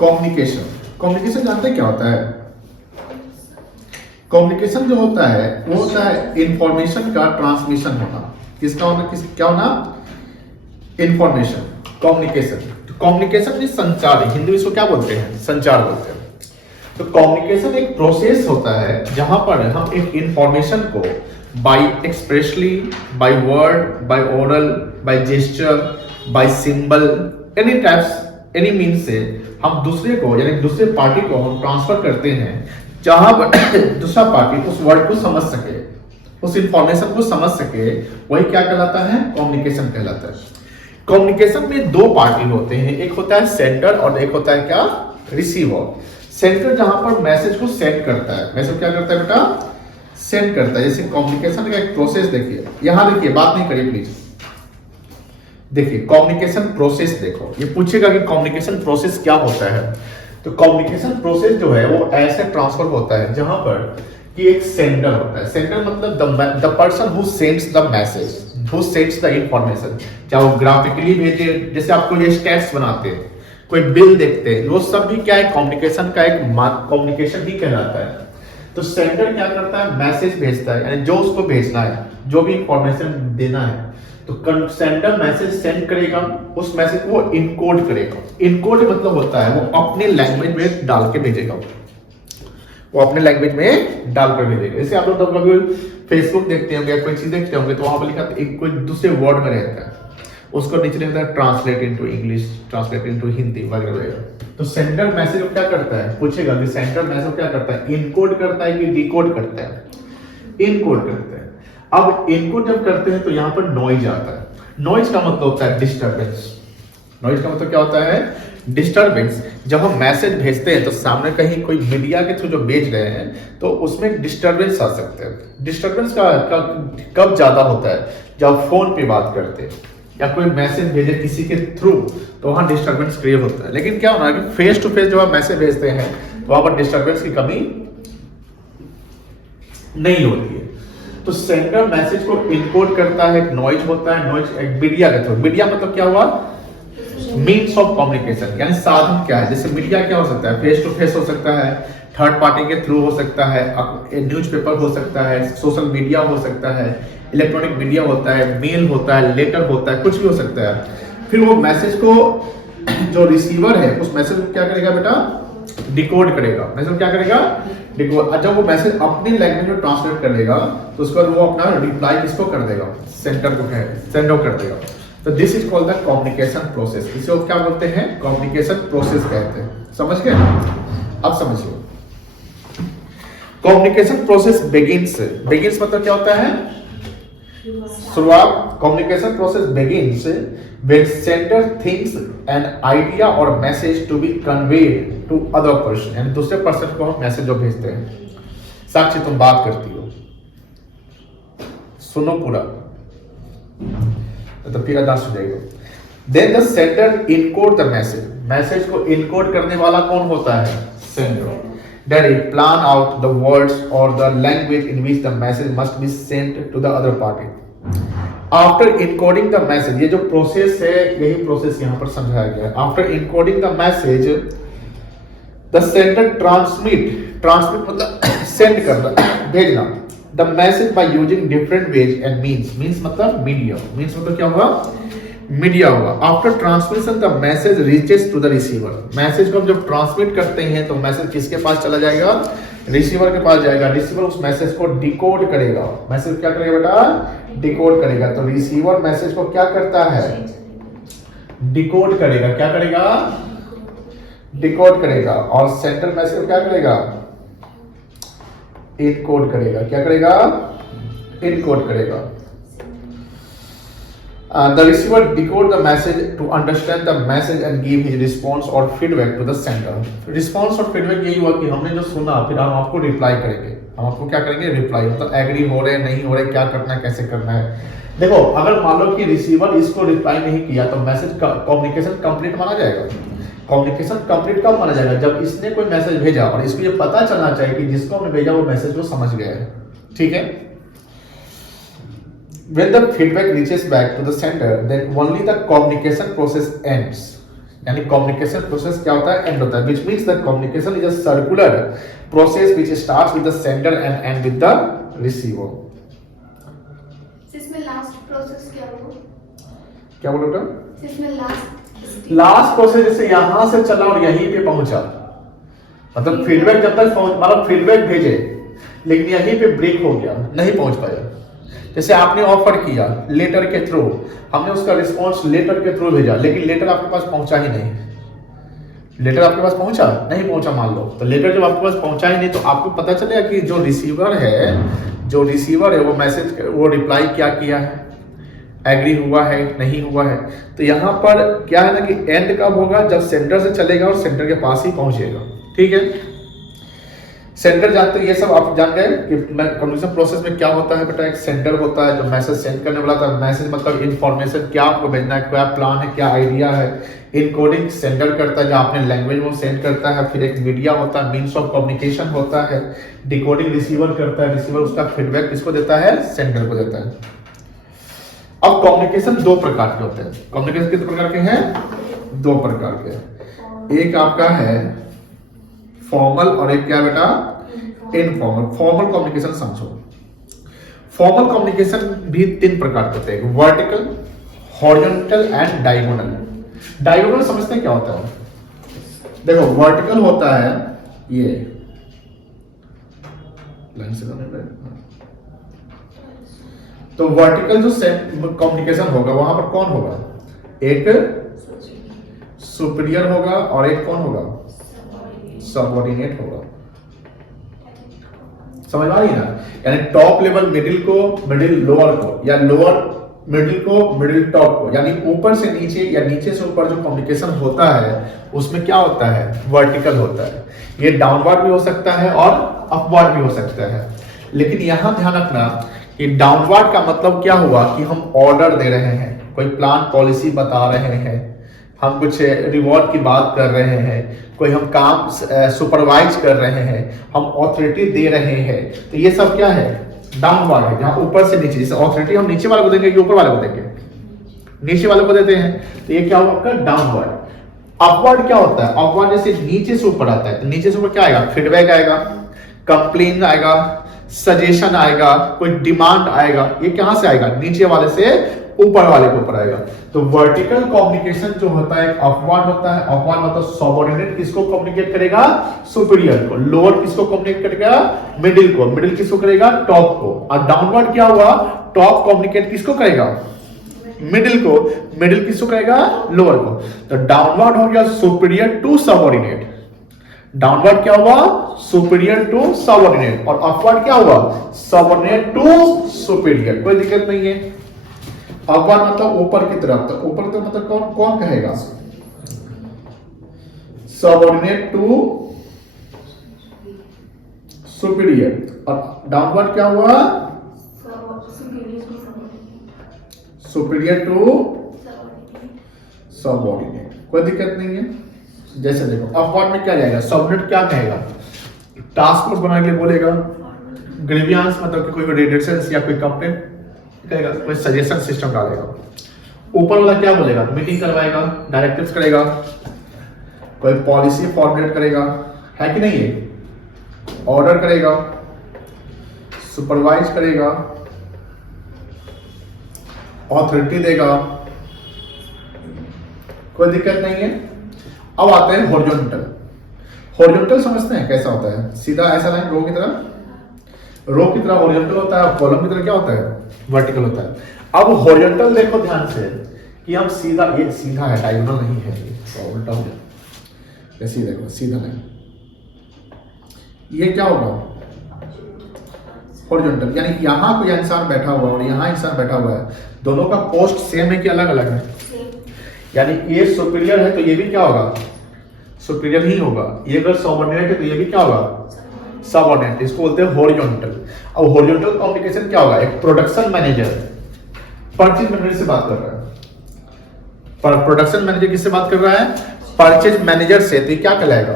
Communication, communication जानते हैं क्या होता है? कम्युनिकेशन जो होता है वो होता है इंफॉर्मेशन का ट्रांसमिशन होना। किसका होना? क्या होना? Information, communication. तो कम्युनिकेशन में संचार, हिंदी में इसको क्या बोलते हैं? संचार बोलते हैं। तो कम्युनिकेशन एक प्रोसेस होता है जहां पर हम एक इंफॉर्मेशन को by expressly, by word, by oral, by gesture, by symbol, any types, any mean से हम दूसरे को यानी दूसरे पार्टी को हम ट्रांसफर करते हैं जहां पर दूसरा पार्टी उस वर्ड को समझ सके, उस इंफॉर्मेशन को समझ सके, वही क्या कहलाता है? कम्युनिकेशन कहलाता है। कम्युनिकेशन में दो पार्टी होते हैं, एक होता है सेंडर और एक होता है क्या? रिसीवर। सेंडर जहां पर मैसेज को सेंड करता है, मैसेज क्या करता है बेटा? सेंड करता है। जैसे कम्युनिकेशन का एक प्रोसेस देखिए, यहां देखिए, बात नहीं करिए प्लीज। देखिए कम्युनिकेशन प्रोसेस देखो, ये पूछेगा कि कम्युनिकेशन प्रोसेस क्या होता है। तो कम्युनिकेशन प्रोसेस जो है वो ऐसे ट्रांसफर होता है जहां पर कि एक सेंडर होता है। सेंडर मतलब the person who sends the message, who sends the information, चाहे वो ग्राफिकली भेजे, जैसे आपको ये स्टेट्स बनाते हैं, कोई बिल देखते हैं, वो सब भी क्या है? कम्युनिकेशन का एक कम्युनिकेशन ही कहलाता है। तो सेंडर क्या करता है? मैसेज भेजता है, यानी जो उसको भेजना है, जो भी इंफॉर्मेशन देना है, तो सेंडर मैसेज सेंड करेगा, उस मैसेज को इनकोड करेगा। इनकोड मतलब होता है वो अपने लैंग्वेज में डाल के भेजेगा, वो अपने लैंग्वेज में डालकर भेजेगा। जैसे आप लोग कभी फेसबुक देखते होंगे, कोई चीज देखते होंगे, तो वहां पर लिखा एक कोई दूसरे वर्ड में रहता है, उसको नीचे लिखता है translate into English, translate into Hindi वगैरह वगैरह। तो सेंडर मैसेज को क्या करता है? पूछेगा कि सेंडर मैसेज क्या करता है? इनकोड करता है कि डिकोड करता है? इनकोड करता है। अब इनकोड जब करते हैं तो यहाँ पर नॉइज आता है। नॉइज का मतलब होता है डिस्टर्बेंस। नॉइज का मतलब क्या होता है? डिस्टर्बेंस। जब हम मैसेज भेजते हैं तो सामने कहीं कोई मीडिया के थ्रू जो भेज रहे हैं तो उसमें डिस्टर्बेंस आ सकते हैं। डिस्टर्बेंस का कब ज्यादा होता है? जब फोन पे बात करते हैं या कोई मैसेज भेजे किसी के थ्रू, तो वहां डिस्टर्बेंस क्रिएट होता है। लेकिन क्या होना है कि फेस टू फेस जब आप मैसेज भेजते हैं तो वहां पर डिस्टर्बेंस की कमी नहीं होती है। तो सेंडर मैसेज को इनकोड करता है, एक नॉइज होता है, नॉइज एक मीडिया के थ्रू। मीडिया मतलब क्या हुआ? मीन्स ऑफ कम्युनिकेशन, यानी साधन क्या है? जैसे मीडिया क्या हो सकता है? फेस टू फेस हो सकता है, थर्ड पार्टी के थ्रू हो सकता है, न्यूज़पेपर हो सकता है, सोशल मीडिया हो सकता है, इलेक्ट्रॉनिक मीडिया होता है, मेल होता है, लेटर होता है, कुछ भी हो सकता है। फिर वो मैसेज को जो रिसीवर है उस मैसेज को क्या करेगा बेटा? डिकोड करेगा। मैसेज क्या करेगा? डिकोड। जब वो मैसेज अपनी लैंग्वेज में ट्रांसलेट कर लेगा तो उसके बाद वो अपना रिप्लाई किसको कर देगा? सेंडर को सेंड आउट कर देगा। तो this is called the communication process. इसे क्या बोलते हैं? कम्युनिकेशन प्रोसेस कहते हैं। समझ गए? अब समझिए, कम्युनिकेशन प्रोसेस बिगिंस। बिगिंस मतलब क्या होता है? शुरुआत। Communication process begins when sender thinks an idea or message to be conveyed to other person, यानी दूसरे पर्सन को हम मैसेज जो भेजते हैं। साक्षी तुम बात करती हो, सुनो पूरा, तो फिर अदा सुनेगा। Then the sender encode the message, message को इनकोड करने वाला कौन होता है? Sender. Then he plan out the words or the language in which the message must be sent to the other party. After encoding the message, ये जो process है यही प्रोसेस यहां पर समझाया गया है। After encoding the message the sender transmit मतलब सेंड करना, भेजना, the message by using different ways and means मतलब मीडिया। मीन्स मतलब क्या होगा? मीडिया होगा। After transmission the message reaches to the receiver. Message को हम जब ट्रांसमिट करते हैं तो मैसेज किसके पास चला जाएगा? रिसीवर के पास जाएगा। रिसीवर उस मैसेज को डिकोड करेगा। मैसेज क्या करेगा बेटा? डिकोड करेगा। तो रिसीवर मैसेज को क्या करता है? डिकोड करेगा। क्या करेगा? डिकोड करेगा। और सेंडर मैसेज को क्या करेगा? इनकोड करेगा। क्या करेगा? इनकोड करेगा। The receiver decode the message to understand the message and give his response or feedback to the sender. Response और feedback यही हुआ कि हमने जो सुना फिर हम आपको रिप्लाई करेंगे। हम आपको क्या करेंगे? रिप्लाई। मतलब एग्री हो रहे नहीं हो रहे, क्या करना है, कैसे करना है। देखो अगर मान लो कि रिसीवर इसको रिप्लाई नहीं किया तो मैसेज का कम्युनिकेशन कंप्लीट माना जाएगा। कम्युनिकेशन कंप्लीट कब माना जाएगा? जब इसने कोई मैसेज भेजा और इसको ये पता चलना चाहिए कि जिसको हमने भेजा वो मैसेज को समझ गया है। ठीक है? When the feedback reaches back to the sender, then only the communication process ends. यानी कम्युनिकेशन प्रोसेस क्या होता है, एंड होता है, which means the communication is a circular process which starts with the sender and end with the receiver. इसमें last process क्या होगा? क्या बोलो बेटा? इसमें लास्ट प्रोसेस जैसे यहां से चला और यहीं पे पहुंचा, मतलब फीडबैक जब तक मतलब फीडबैक भेजे लेकिन यहीं पे ब्रेक हो गया, नहीं पहुंच पाया। जैसे आपने ऑफर किया लेटर के थ्रू, हमने उसका रिस्पांस लेटर के थ्रू भेजा लेकिन लेटर आपके पास पहुंचा ही नहीं। लेटर आपके पास पहुंचा नहीं, पहुंचा मान लो, तो लेटर जब आपके पास पहुंचा ही नहीं तो आपको पता चलेगा कि जो रिसीवर है वो मैसेज वो रिप्लाई क्या किया है, एग्री हुआ है नहीं हुआ है। तो यहाँ पर क्या है ना कि एंड कब होगा, जब सेंटर से चलेगा और सेंटर के पास ही पहुंचेगा। ठीक है, सेंटर जानते, ये सब आप जान गए कि कम्युनिकेशन प्रोसेस में क्या होता है बेटा। एक सेंटर होता है जो मैसेज सेंड करने वाला था, मैसेज मतलब इन्फॉर्मेशन क्या आपको भेजना है, क्या प्लान है, क्या आइडिया है। इनकोडिंग सेंडर करता है जो आपने लैंग्वेज में सेंड करता है। फिर एक मीडिया होता है, मीन्स ऑफ कम्युनिकेशन होता है। डिकोडिंग रिसीवर करता है, रिसीवर उसका फीडबैक किसको देता है, सेंडर को देता है। अब कम्युनिकेशन दो प्रकार के होते हैं। कम्युनिकेशन कितने प्रकार के हैं, दो प्रकार के। एक आपका है फॉर्मल और एक क्या बेटा, इनफॉर्मल। फॉर्मल कम्युनिकेशन समझो। फॉर्मल कम्युनिकेशन भी तीन प्रकार के होते हैं, vertical, horizontal and diagonal. Diagonal समझते हैं क्या होता है, देखो वर्टिकल होता है ये लाइन से तो वर्टिकल जो कम्युनिकेशन होगा वहां पर कौन होगा, एक सुपीरियर होगा और एक कौन होगा, सबऑर्डिनेट होगा। समझ आ रही है ना, यानी टॉप लेवल मिडिल को, मिडिल लोअर को, या लोअर मिडिल को, मिडिल टॉप को, यानी ऊपर से नीचे या नीचे से ऊपर जो कम्युनिकेशन होता है उसमें क्या होता है, वर्टिकल होता है। ये डाउनवर्ड भी हो सकता है और अपवर्ड भी हो सकता है। लेकिन यहां ध्यान रखना कि डाउनवर्ड का मतलब क्या हुआ कि हम ऑर्डर दे रहे हैं, कोई प्लान पॉलिसी बता रहे हैं, हम कुछ रिवॉर्ड की बात कर रहे हैं, कोई हम काम सुपरवाइज कर रहे हैं, हम ऑथोरिटी दे रहे हैं, तो ये सब क्या है, डाउनवर्ड है। जहां ऊपर से नीचे, जैसे ऑथोरिटी हम नीचे वाले को देंगे कि ऊपर वाले को देंगे, नीचे वाले को देते हैं, तो ये क्या होगा आपका डाउनवर्ड। अपवर्ड क्या होता है, अपवर्ड जैसे नीचे से ऊपर आता है, तो नीचे से ऊपर क्या आएगा, फीडबैक आएगा, कंप्लेन आएगा, सजेशन आएगा, कोई डिमांड आएगा। ये कहां से आएगा, नीचे वाले से ऊपर वाले के ऊपर आएगा। तो वर्टिकल कम्युनिकेशन जो होता है अपवर्ड होता है। अपवर्ड मतलब सबऑर्डिनेट किसको कम्युनिकेट करेगा, सुपीरियर को। लोअर किसको कम्युनिकेट करेगा, मिडिल को। मिडिल किसको करेगा, टॉप को। और डाउनवर्ड क्या हुआ, टॉप कम्युनिकेट किसको करेगा, मिडिल को। मिडिल किसको करेगा, लोअर को। तो डाउनवर्ड हो गया सुपीरियर टू सबऑर्डिनेट। डाउनवर्ड क्या हुआ, सुपीरियर टू सबऑर्डिनेट। और अपवर्ड क्या हुआ, सबऑर्डिनेट टू सुपीरियर। कोई दिक्कत नहीं है। अपवर्ड मतलब ऊपर की तरफ, तो ऊपर तो मतलब कौन कौन कहेगा, सबऑर्डिनेट टू सुपीरियर। और डाउनवर्ड क्या हुआ, सुपीरियर टू सबऑर्डिनेट। कोई दिक्कत नहीं है। जैसे देखो अपवर्ड में क्या जाएगा, सबऑर्डिनेट क्या कहेगा, टास्क फोर्स बनाने के लिए बोलेगा, ग्रीवियंस मतलब कि कोई रिडक्शंस या कोई कंप्लेंट करेगा, कोई सजेशन सिस्टम डालेगा। ऊपर वाला क्या बोलेगा, मीटिंग करवाएगा, डायरेक्टिव्स करेगा, कोई पॉलिसी फॉर्मुलेट करेगा, है कि नहीं है, ऑर्डर करेगा, सुपरवाइज करेगा, ऑथोरिटी देगा। कोई दिक्कत नहीं है। अब आते हैं हॉरिजॉन्टल। हॉरिजॉन्टल समझते हैं कैसा होता है, सीधा ऐसा लाइन रो की तरह, रो की तरह हॉरिजॉन्टल होता है, कॉलम की तरह क्या होता है, वर्टिकल होता है। अब हॉरिजॉन्टल देखो ध्यान से कि हम सीधा, ये सीधा है, डायगोनल नहीं है, ये उल्टा हो गया। ऐसे देखो सीधा नहीं, ये क्या होगा, हॉरिजॉन्टल। यानी यहां कोई इंसान बैठा हुआ और यहां इंसान बैठा हुआ है, दोनों का पोस्ट सेम है कि अलग अलग है। यानी ये सुपीरियर है तो ये भी क्या होगा, सुपीरियर ही होगा। ये अगर सबऑर्डिनेट है तो ये भी क्या होगा, सबऑर्डिनेट। इसको बोलते हैं हॉरिजॉन्टल। अब हॉरिजॉन्टल कम्युनिकेशन क्या होगा, एक प्रोडक्शन मैनेजर परचेज मैनेजर से बात कर रहा है, पर प्रोडक्शन मैनेजर किससे बात कर रहा है, परचेज मैनेजर से, तो क्या कहलाएगा,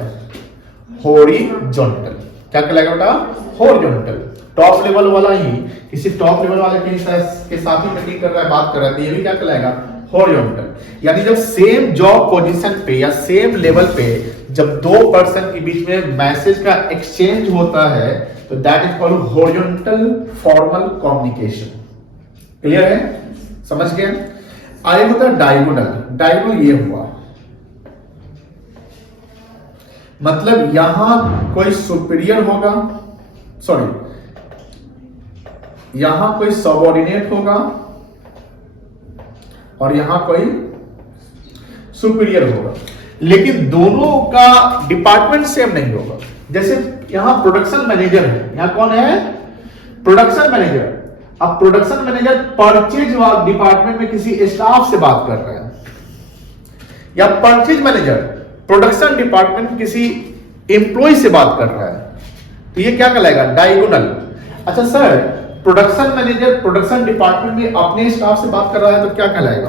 हॉरिजॉन्टल। क्या कहलाएगा बेटा, हॉरिजॉन्टल। टॉप लेवल वाला ही किसी टॉप लेवल वाले के साथ ही मीटिंग कर रहा है, बात कर रहा है, तो ये भी क्या कहलाएगा, हॉरिजॉन्टल यानी जब सेम जॉब पोजीशन पे या सेम लेवल पे जब दो पर्सन के बीच में मैसेज का एक्सचेंज होता है तो that is called horizontal formal communication. Clear है, समझ गए? आगे होता है डायगोनल। डायगोनल ये हुआ मतलब यहां कोई सुपीरियर होगा, सॉरी यहां कोई सबऑर्डिनेट होगा और यहां कोई सुपीरियर होगा, लेकिन दोनों का डिपार्टमेंट सेम नहीं होगा। जैसे यहां प्रोडक्शन मैनेजर है, यहां कौन है? Production manager. अब प्रोडक्शन मैनेजर परचेज डिपार्टमेंट में किसी स्टाफ से बात कर रहे हैं, या परचेज मैनेजर प्रोडक्शन डिपार्टमेंट में किसी एम्प्लॉय से बात कर रहा है, तो ये क्या कहलाएगा? डायगोनल। अच्छा sir, production manager production department में अपने स्टाफ से बात कर रहा है तो क्या कहलाएगा?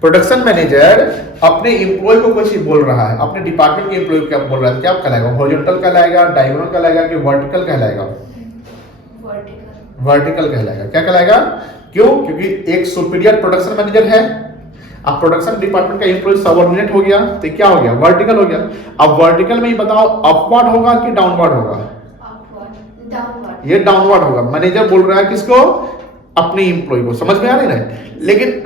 प्रोडक्शन मैनेजर अपने एम्प्लॉय को कुछ बोल रहा है, अपने डिपार्टमेंट के एम्प्लॉय को क्या बोल रहा है, क्या कहलाएगा? हॉरिजॉन्टल कहलाएगा, डायगोनल कहलाएगा कि वर्टिकल कहलाएगा? वर्टिकल कहलाएगा। क्या कहलाएगा? क्यों? क्योंकि एक सुपीरियर प्रोडक्शन मैनेजर है, अब प्रोडक्शन डिपार्टमेंट का एम्प्लॉय सबऑर्डिनेट हो गया तो क्या हो गया? वर्टिकल हो गया। अब वर्टिकल में ही बताओ अपवर्ड होगा कि डाउनवर्ड होगा? डाउनवर्ड। ये डाउनवर्ड होगा। मैनेजर बोल रहा है किसको? अपने एम्प्लॉय को। समझ में आ रही है? लेकिन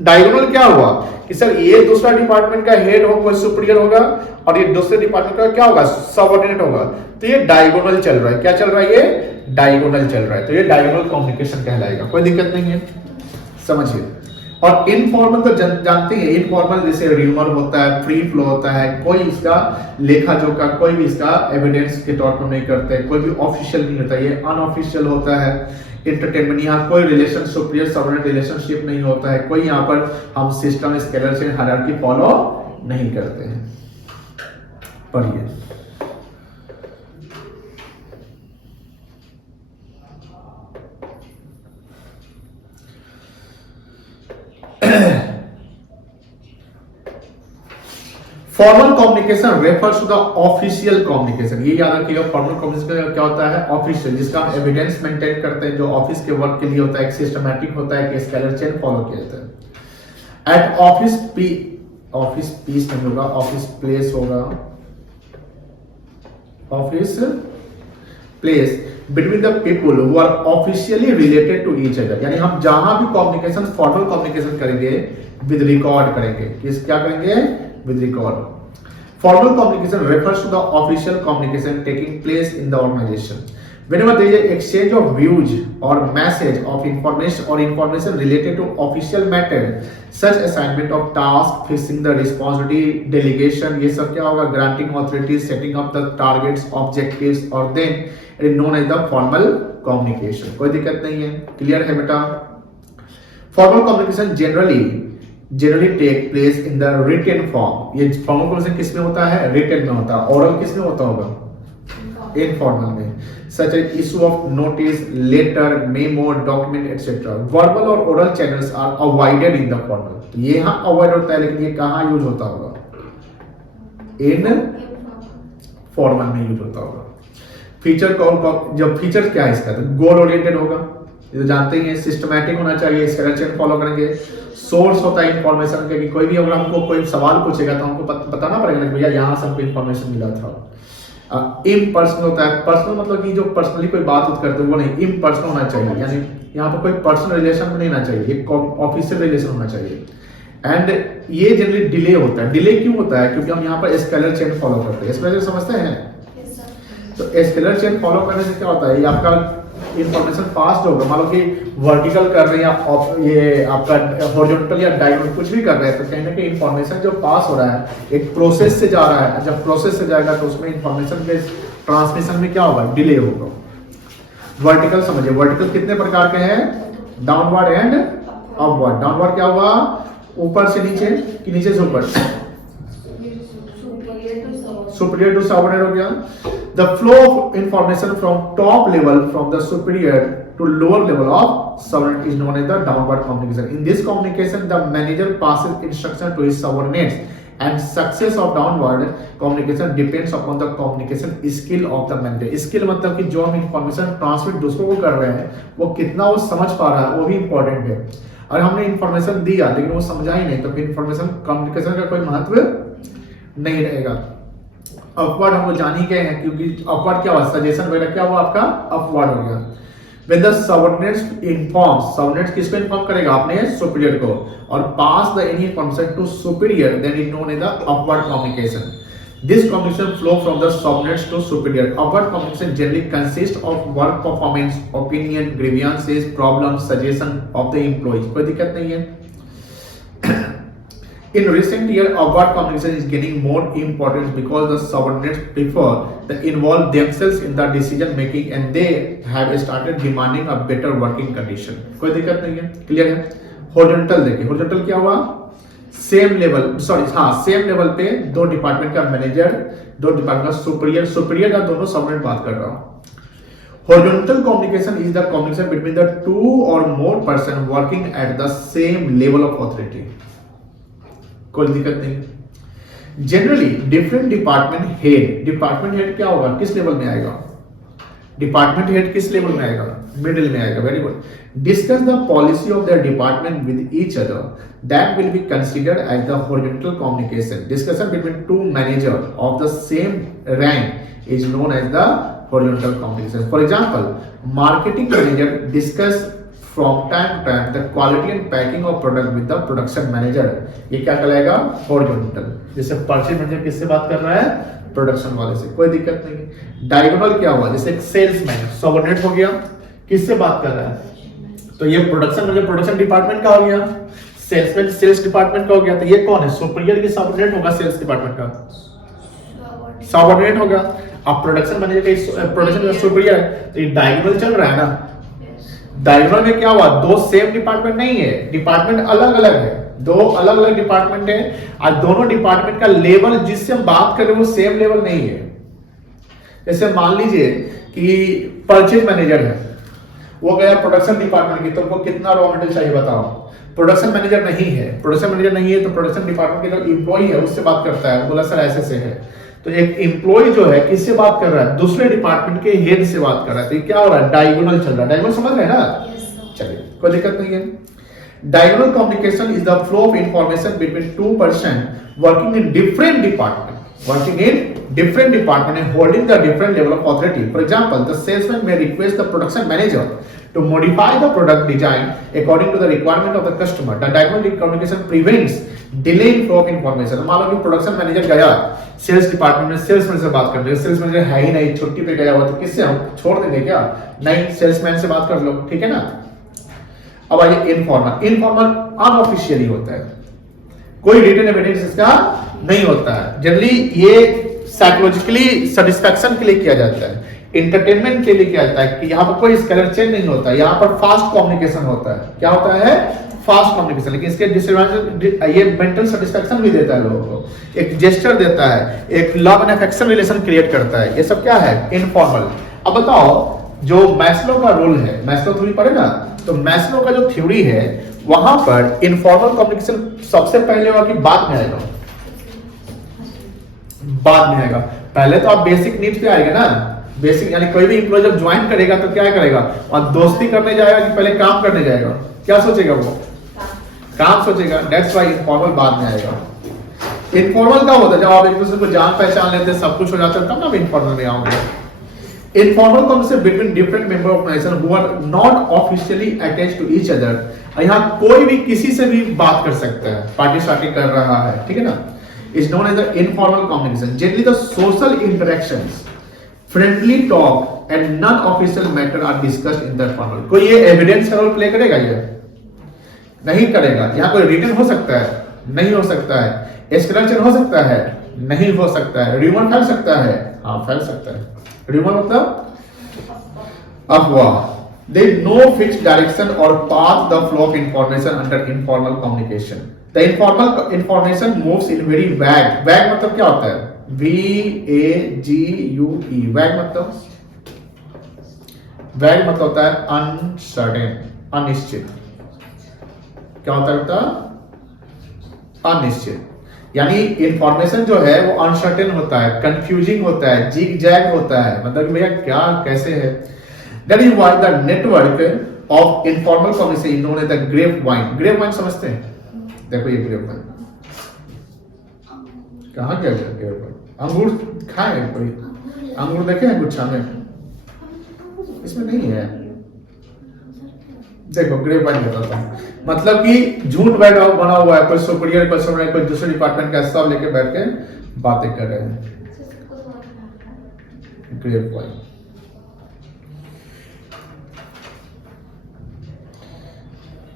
डायगोनल क्या हुआ कि सर ये दूसरा डिपार्टमेंट का हेड हो, कोई सुपीरियर होगा और ये दूसरे डिपार्टमेंट का क्या होगा? सबऑर्डिनेट होगा। तो ये डायगोनल चल रहा है। क्या चल रहा है? ये डायगोनल चल रहा है। तो ये डायगोनल कम्युनिकेशन कहलाएगा। कोई दिक्कत नहीं है, समझिए। और इनफॉर्मल तो जानते हैं, इनफॉर्मल जैसे र्यूमर होता है, फ्री फ्लो होता है, कोई इसका लेखा जोखा कोई भी इसका एविडेंस के तौर पर नहीं करते, कोई भी ऑफिशियल नहीं होता, ये अनऑफिशियल होता है। एंटरटेनमेंट, यहाँ कोई रिलेशन सुपीरियर सबऑर्डिनेट रिलेशनशिप नहीं होता है, कोई यहाँ पर हम सिस्टम स्केलर से हायरार्की फॉलो नहीं करते हैं। पढ़िए। Formal communication refers to the official communication. ये याद रखिएगा, फॉर्मल कम्युनिकेशन क्या होता है? ऑफिशियल, जिसका हम एविडेंस मेंटेन करते हैं, जो ऑफिस के वर्क के लिए होता है, एक सिस्टमैटिक होता है, एक स्केलर चेन फॉलो किया जाता है। एट ऑफिस पीस नहीं होगा, ऑफिस प्लेस होगा, office place between the people who are officially related to each other. यानी हम जहां भी कम्युनिकेशन फॉर्मल कम्युनिकेशन करेंगे विद रिकॉर्ड करेंगे। किस क्या करेंगे? With record. Formal communication refers to the official communication taking place in the organization. Whenever there is an exchange of views or message of information related to official matter, such assignment of task, fixing the responsibility, delegation, ये सब क्या होगा? Granting authorities, setting up the targets, objectives, और then it is known as the formal communication. कोई दिक्कत नहीं है, clear है बेटा? Formal communication generally take place in the written form. ये फॉर्मल कम्युनिकेशन किस में होता है? रिटन में होता है। ओरल किस में होता होगा? इनफॉर्मल में। such as issue of notice, letter, memo, document, etc. Verbal और oral channels are avoided in the formal. तो ये यहाँ अवॉइड होता है, लेकिन ये कहाँ यूज होता होगा? इन फॉर्मल में यूज होता होगा। फीचर कौन जब फीचर क्या है इसका? तो गोल ओरिएंटेड होगा, ये तो जानते ही हैं। सिस्टमैटिक होना चाहिए, स्केलर चेन फॉलो करेंगे। सोर्स होता है इंफॉर्मेशन का, कि कोई भी अगर हमको कोई सवाल पूछेगा तो हमको बताना पड़ेगा कि भैया यहाँ से हमको इंफॉर्मेशन मिला था। इम्पर्सनल होता है। पर्सनल मतलब कि जो पर्सनली कोई बात करते हैं वो नहीं, इम्पर्सनल होना चाहिए, यानी यहाँ पर कोई पर्सनल रिलेशन नहीं होना चाहिए, एक ऑफिशियल रिलेशन होना चाहिए। एंड ये जनरली डिले होता है। डिले क्यों होता है? क्योंकि हम यहाँ पर स्केलर चेन फॉलो करते हैं। इस वजह से समझते हैं। तो स्केलर चेन फॉलो करने से क्या होता है? ये आपका इंफॉर्मेशन फास्ट होगा। मान लो कि वर्टिकल कर रहे हैं आप, ये आपका हॉरिजॉन्टल या डायगोनल कुछ भी कर रहे हैं, तो कहीं ना कहीं इंफॉर्मेशन जो पास हो रहा है एक प्रोसेस से जा रहा है। जब प्रोसेस से जाएगा तो उसमें इंफॉर्मेशन के ट्रांसमिशन में क्या होगा? डिले होगा। वर्टिकल समझिए, वर्टिकल कितने प्रकार के हैं? Downward and upward. डाउनवर्ड क्या हुआ? ऊपर से नीचे कि नीचे से ऊपर? सुपीरियर टू सबऑर्डिनेट हो गया। The flow of information from top level from the superior to lower level of subordinate is known as the downward communication. In this communication, the manager passes instruction to his subordinates, and success of downward communication depends upon the communication skill of the manager. Skill मतलब कि जो हम information transmit दूसरों को कर रहे हैं वो कितना वो समझ पा रहा है, वो भी important है। और हमने इंफॉर्मेशन दिया लेकिन वो समझा ही नहीं, तो फिर इंफॉर्मेशन कम्युनिकेशन का कोई महत्व नहीं रहेगा। अपवर्ड हम लोग जान ही गए हैं, क्योंकि अपवर्ड क्या हुआ, सजेशन वगैरह क्या हुआ आपका, अपवर्ड हो गया। When the subordinates informs, subordinates किसको इन्फॉर्म करेगा, अपने सुपीरियर को, और pass the any information to superior, then it known as the upward communication. This communication flow from the subordinates to superior. Upward communication generally consists of work performance, opinion, grievances, problems, suggestion of the employees. कोई दिक्कत नहीं है। In recent years, upward communication is gaining more importance because the subordinates prefer to involve themselves in the decision making and they have started demanding a better working condition. कोई दिक्कत नहीं है, clear है। Horizontal देखिए, horizontal क्या हुआ, same level, same level पे दो डिपार्टमेंट का मैनेजर, दो डिपार्टमेंट का सुपीरियर, सुपीरियर का दोनों सबऑर्डिनेट बात कर रहा हूं। Horizontal communication is the communication between the two or more person working at the same level of authority. कोई दिक्कत नहीं। जनरली डिफरेंट डिपार्टमेंट हेड क्या होगा, किस लेवल में आएगा, डिपार्टमेंट हेड किस लेवल में आएगा, मिडिल में आएगा, very good. Discuss the policy of their department with each other, that will be considered as the horizontal communication. Discussion between two manager of the same rank is known as the horizontal communication. For example, marketing manager discuss from time to time the quality and packing of product with the production manager, ये क्या कहलाएगा, horizontal। जैसे purchase manager किससे बात कर रहा है, production वाले से, कोई दिक्कत नहीं। डायगोनल क्या हुआ, जैसे एक सेल्समैन सबऑर्डिनेट हो गया, किससे बात कर रहा है, तो ये प्रोडक्शन मैनेजर प्रोडक्शन डिपार्टमेंट का हो गया, सेल्समैन सेल्स डिपार्टमेंट का हो गया, तो ये कौन है, सुपीरियर की सबऑर्डिनेट होगा, सेल्स डिपार्टमेंट का सबऑर्डिनेट होगा। अब प्रोडक्शन मैनेजर का प्रोडक्शन का सुपीरियर है, तो ये डायगोनल चल रहा है ना। डायगोनल में क्या हुआ, दो सेम डिपार्टमेंट नहीं है, डिपार्टमेंट अलग अलग है, दो अलग अलग डिपार्टमेंट है, और दोनों डिपार्टमेंट का लेवल जिससे हम बात कर रहे हैं वो सेम लेवल नहीं है। जैसे मान लीजिए कि परचेज मैनेजर है, वो गया प्रोडक्शन डिपार्टमेंट की, तुमको कितना रॉ मटेरियल चाहिए बताओ, प्रोडक्शन मैनेजर नहीं है, प्रोडक्शन मैनेजर नहीं है तो प्रोडक्शन डिपार्टमेंट के जो एम्प्लॉई है उससे बात करता है, बोला सर ऐसे से है, तो एक एम्प्लॉय जो है किससे बात कर रहा है, दूसरे डिपार्टमेंट के हेड से बात कर रहा है, तो ये क्या हो रहा है, डायगोनल चल रहा है। डायगोनल समझ रहे हैं ना, चलिए कोई दिक्कत नहीं है। Diagonal communication is the flow of information between two person working in different department and holding the different level of authority. For example, the salesman may request the production manager to modify the product design according to the requirement of the customer. The diagonal communication prevents delay in flow of information. मान लो कि production manager गया sales department में, salesman से बात कर रहे, sales manager है ही नहीं, छुट्टी पे गया हुआ, तो किससे हम छोड़ देंगे क्या, नहीं, सेल्समैन से बात कर लो, ठीक है ना। अब आइए इनफॉर्मल अनऑफिशियली होता है, कोई रिटन एविडेंस इसका नहीं होता है। जनरली ये साइकोलॉजिकली सेटिस्फैक्शन के लिए किया जाता है, एंटरटेनमेंट के लिए किया जाता है, कि यहाँ पर कोई स्केलर चेंज नहीं होता, यहाँ पर फास्ट कम्युनिकेशन होता है। क्या होता है, फास्ट कम्युनिकेशन, लेकिन इसके डिसएडवांटेज, ये मेंटल सेटिस्फैक्शन भी देता है लोगों को, एक जेस्चर देता है, एक love and affection relation create करता है, ये सब क्या है, इनफॉर्मल। अब बताओ, जो मैस्लो का रोल है, मैस्लो थ्योरी पढ़े ना, तो मैस्लो का जो थ्योरी है वहां पर इनफॉर्मल कम्युनिकेशन सबसे पहले होगा कि बाद में आएगा, पहले तो आप बेसिक नीड्स पे आएगा ना, बेसिक यानी कोई भी एम्प्लॉय जब ज्वाइन करेगा तो क्या करेगा, और दोस्ती करने जाएगा कि पहले काम करने जाएगा, क्या सोचेगा वो, काम सोचेगा, दैट्स व्हाई इनफॉर्मल बाद में आएगा। इनफॉर्मल का होता है जब आप एक दूसरे को जान पहचान लेते हैं, सब कुछ हो जाता है, तब ना इनफॉर्मल में आओगे। Informal conversation between different member of nation who are not officially attached to each other. यहाँ कोई भी किसी से भी बात कर सकता है, पार्टी कर रहा है, ठीक है ना, is known as the informal communication. Generally the social interactions, friendly talk and non-official matter are discussed in the formal. कोई ये एविडेंस रोल प्ले करेगा, ये नहीं करेगा। यहाँ कोई रिटन हो सकता है, नहीं हो सकता है, एस्केलेशन हो सकता है, नहीं हो सकता है, र्यूमर फैल सकता है, हाँ फैल सकता है। र्यूमर मतलब अफवाह। There is no fixed direction or path the flow of information under informal communication. The informal information moves in very vague. Vague मतलब क्या होता है? VAGUE. Vague मतलब होता है uncertain, अनिश्चित। क्या होता है? अनिश्चित। यानी इंफॉर्मेशन जो है वो अनसर्टेन होता है, कंफ्यूजिंग होता है, जिग जैग होता है, मतलब भैया क्या कैसे है। That is why the network of informal communication known as the grapevine. Grapevine समझते हैं? देखो ये ग्रेप वाइन कहाँ गया ग्रेप वाइन? अंगूर खाए कोई? अंगूर देखे हैं गुच्छा में? इसमें नहीं है। देखो ग्रेप वाइन बताता हूँ, मतलब कि झूठ बना हुआ है, कोई सुपीरियर कोई सुपीरियर कोई दूसरे डिपार्टमेंट का सब लेके बैठ के बातें कर रहे हैं। ग्रेप वाइन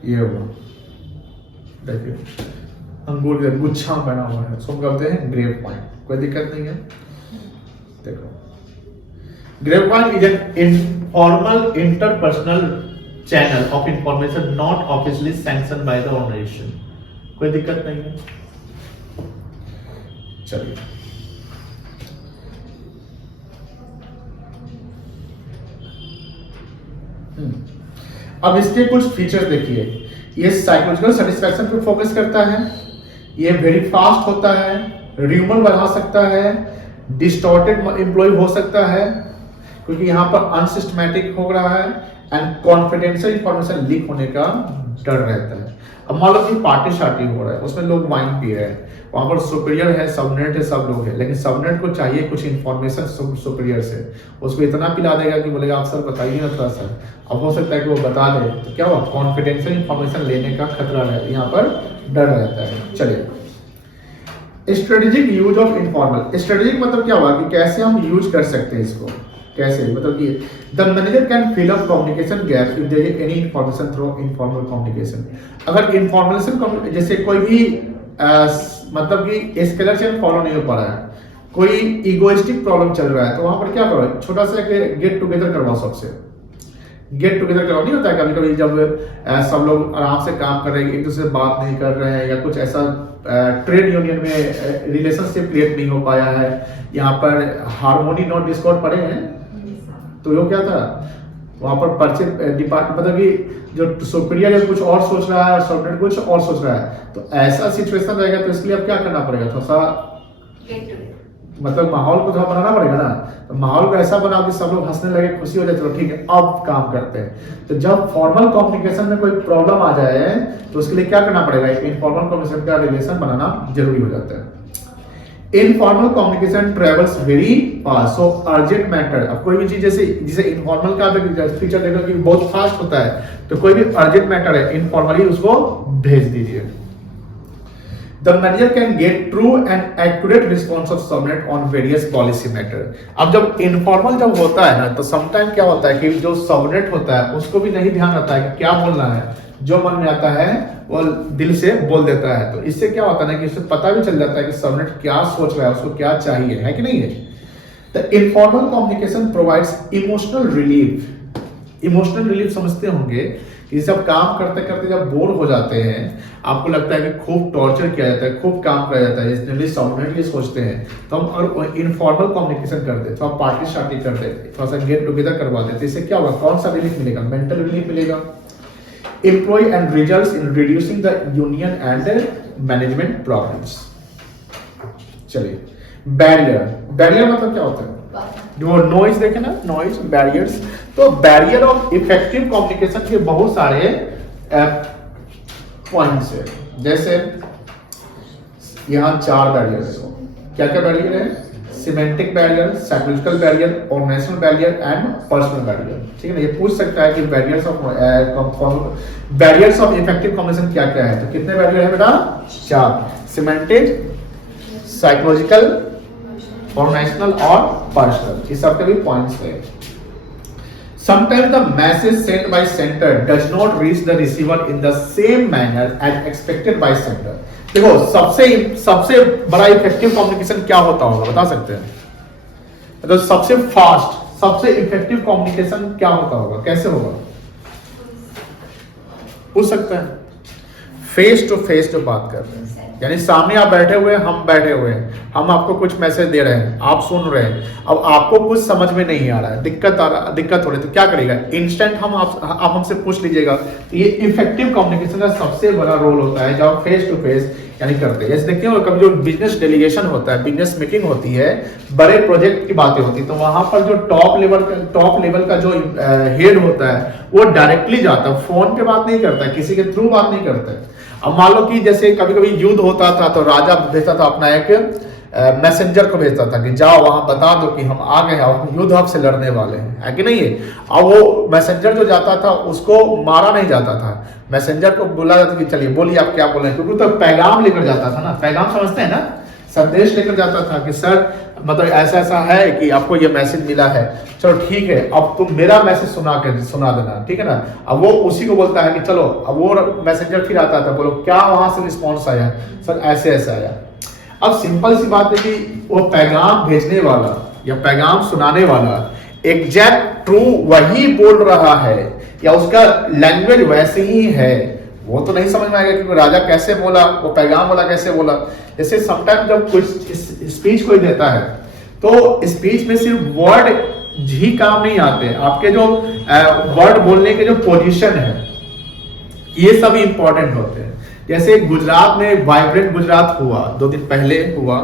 ये हुआ, देखिए अंगूर के गुच्छा बना हुआ है, उसको कहते हैं ग्रेप वाइन। कोई दिक्कत नहीं है। देखो grapevine is an informal interpersonal channel of information not officially sanction by the organization. कोई दिक्कत नहीं है। चलिए अब इसके कुछ फीचर्स देखिए। ये साइकोलॉजिकल सेटिस्फैक्शन पे फोकस करता है, ये वेरी फास्ट होता है, र्यूमर बढ़ा सकता है, डिस्टॉर्टेड एम्प्लॉय हो सकता है क्योंकि यहाँ पर अनसिस्टमैटिक हो रहा है, एंड कॉन्फिडेंशियल इंफॉर्मेशन लीक होने का डर रहता है। अब मान लो कि पार्टी शार्टी हो रहा है, उसमें लोग वाइन पी रहे हैं, वहां पर सुपीरियर है, सबनेट है, सब लोग है, लेकिन सबनेट को चाहिए कुछ इंफॉर्मेशन सुपीरियर से, उसको इतना पिला देगा कि बोलेगा आप सर बताइए ना थोड़ा सर। अब हो सकता है कि वो बता दे तो क्या हुआ, कॉन्फिडेंशियल इंफॉर्मेशन लेने का खतरा है, यहाँ पर डर रहता है। चलिए strategic use of informal. Strategic मतलब क्या हुआ कि कैसे हम यूज कर सकते हैं इसको, कैसे मतलब कि the manager can fill up communication gap if there is any information through informal communication. अगर इन्फॉर्मेशन जैसे कोई भी मतलब कि स्केलर चेन फॉलो नहीं हो पा रहा है, कोई इगोइस्टिक प्रॉब्लम चल रहा है, तो वहां पर क्या करो, छोटा सा गेट टुगेदर करवाओ, सबसे गेट टुगेदर करवाओ। नहीं होता है कभी कभी जब सब लोग आराम से काम कर रहे हैं, एक दूसरे से बात नहीं कर रहे हैं, या कुछ ऐसा ट्रेड यूनियन में रिलेशनशिप क्रिएट नहीं हो पाया है, यहाँ पर हार्मोनी नॉट डिस्कॉर्ड पड़े हैं, तो वो क्या था वहां पर परचे डिपार्टमेंट मतलब कि जो सुपीरियर है कुछ और सोच रहा है और सबनेट कुछ और सोच रहा है, तो ऐसा सिचुएशन रहेगा, तो इसके लिए अब क्या करना पड़ेगा, थोड़ा सा मतलब माहौल को थोड़ा बनाना पड़ेगा ना। तो माहौल को ऐसा बनाओ कि सब लोग हंसने लगे, खुशी हो जाए, चलो ठीक है अब काम करते हैं। तो जब फॉर्मल कम्युनिकेशन में कोई प्रॉब्लम आ जाए तो उसके लिए क्या करना पड़ेगा, इनफॉर्मल कम्युनिकेशन का रिलेशन बनाना जरूरी हो जाता है। Informal communication travels very fast, so urgent matter. अब कोई भी चीज जैसे इनफॉर्मल का फीचर देखो कि बहुत फास्ट होता है, तो कोई भी अर्जेंट मैटर है इनफॉर्मली उसको भेज दीजिए। The manager can get true and accurate response of subnet on various policy matter। अब जब इनफॉर्मल जब होता है ना, तो समटाइम क्या होता है कि जो सबनेट होता है उसको भी नहीं ध्यान रहता है कि क्या बोलना है, जो मन में आता है वो दिल से बोल देता है। तो इससे क्या होता है ना कि उससे पता भी चल जाता है कि सबनेट क्या सोच रहा है, उसको क्या चाहिए, है कि नहीं है। The informal communication provides emotional relief. Emotional relief समझते होंगे कि जब काम करते करते जब बोर हो जाते हैं, आपको लगता है कि खूब टॉर्चर किया जाता है, खूब काम किया जाता है, जनरली सबनेटली सोचते हैं, तो हम अगर इनफॉर्मल कम्युनिकेशन करते, तो हम पार्टी शार्टी करते, थोड़ा सा गेट टुगेदर करवा देते, इससे क्या होगा, कौन सा रिलीफ मिलेगा, मेंटल रिलीफ मिलेगा। Employ and results in reducing the union and management problems. चलिए बैरियर। बैरियर मतलब क्या होता है, जो नॉइज देखे ना, नॉइज बैरियर्स। तो बैरियर ऑफ इफेक्टिव कम्युनिकेशन के बहुत सारे पॉइंट्स है, जैसे यहाँ 4 बैरियर है। क्या क्या बैरियर है, semantic barrier, psychological barrier, organizational barrier and personal barrier. ठीक है ना, ये पूछ सकता है कि बैरियर्स ऑफ इफेक्टिव कम्युनिकेशन क्या क्या है। तो कितने बैरियर है बेटा, 4, सिमेंटिक, साइकोलॉजिकल, ऑर्गेनाइजेशनल और पर्सनल, ये सब के भी पॉइंट्स है। Sometimes the message sent by sender does not reach the receiver in the same manner as expected by sender। देखो सबसे बड़ा इफेक्टिव कम्युनिकेशन क्या होता होगा, बता सकते हैं, तो सबसे फास्ट सबसे इफेक्टिव कम्युनिकेशन क्या होता होगा, कैसे होगा, पूछ सकते हैं। फेस टू फेस जो बात कर रहे हैं, यानी सामने आप बैठे हुए हैं, हम बैठे हुए हैं, हम आपको कुछ मैसेज दे रहे हैं, आप सुन रहे हैं, अब आपको कुछ समझ में नहीं आ रहा है, दिक्कत हो रही है, तो क्या करेगा, इंस्टेंट आप हमसे पूछ लीजिएगा। तो ये इफेक्टिव कम्युनिकेशन का सबसे बड़ा रोल होता है, जब फेस टू फेस यानी करते हैं। जैसे देखते हो कभी जो बिजनेस डेलीगेशन होता है, बिजनेस मीटिंग होती है, बड़े प्रोजेक्ट की बातें होती है, तो वहां पर जो टॉप लेवल का जो हेड होता है वो डायरेक्टली जाता है, फोन पे बात नहीं करता है, किसी के थ्रू बात नहीं करता है। अब मान लो कि जैसे कभी कभी युद्ध होता था तो राजा भेजता था अपना एक मैसेंजर को भेजता था कि जाओ वहां बता दो कि हम आ गए हैं, हम युद्ध आपसे लड़ने वाले हैं, है कि नहीं है। अब वो मैसेंजर जो जाता था उसको मारा नहीं जाता था, मैसेंजर को बोला जाता कि चलिए बोलिए आप क्या बोले, क्योंकि तो पैगाम लेकर जाता था ना, पैगाम समझते हैं ना, संदेश लेकर जाता था कि सर मतलब ऐसा ऐसा है कि आपको ये मैसेज मिला है, चलो ठीक है अब तुम मेरा मैसेज सुना देना, ठीक है ना। अब वो उसी को बोलता है कि चलो, अब वो मैसेंजर फिर आता था, बोलो क्या वहां से रिस्पॉन्स आया, सर ऐसे ऐसा आया। अब सिंपल सी बात है कि वो पैगाम भेजने वाला या पैगाम सुनाने वाला एग्जैक्ट ट्रू वही बोल रहा है या उसका लैंग्वेज वैसे ही है, वो तो नहीं समझ में आएगा कि राजा कैसे बोला, वो पैगाम वाला कैसे बोला। जैसे समटाइम जब कोई स्पीच कोई देता है तो स्पीच में सिर्फ वर्ड ही काम नहीं आते, आपके जो वर्ड बोलने के जो पोजीशन है ये सब इंपॉर्टेंट होते हैं। जैसे गुजरात में वाइब्रेंट गुजरात हुआ 2 दिन पहले हुआ,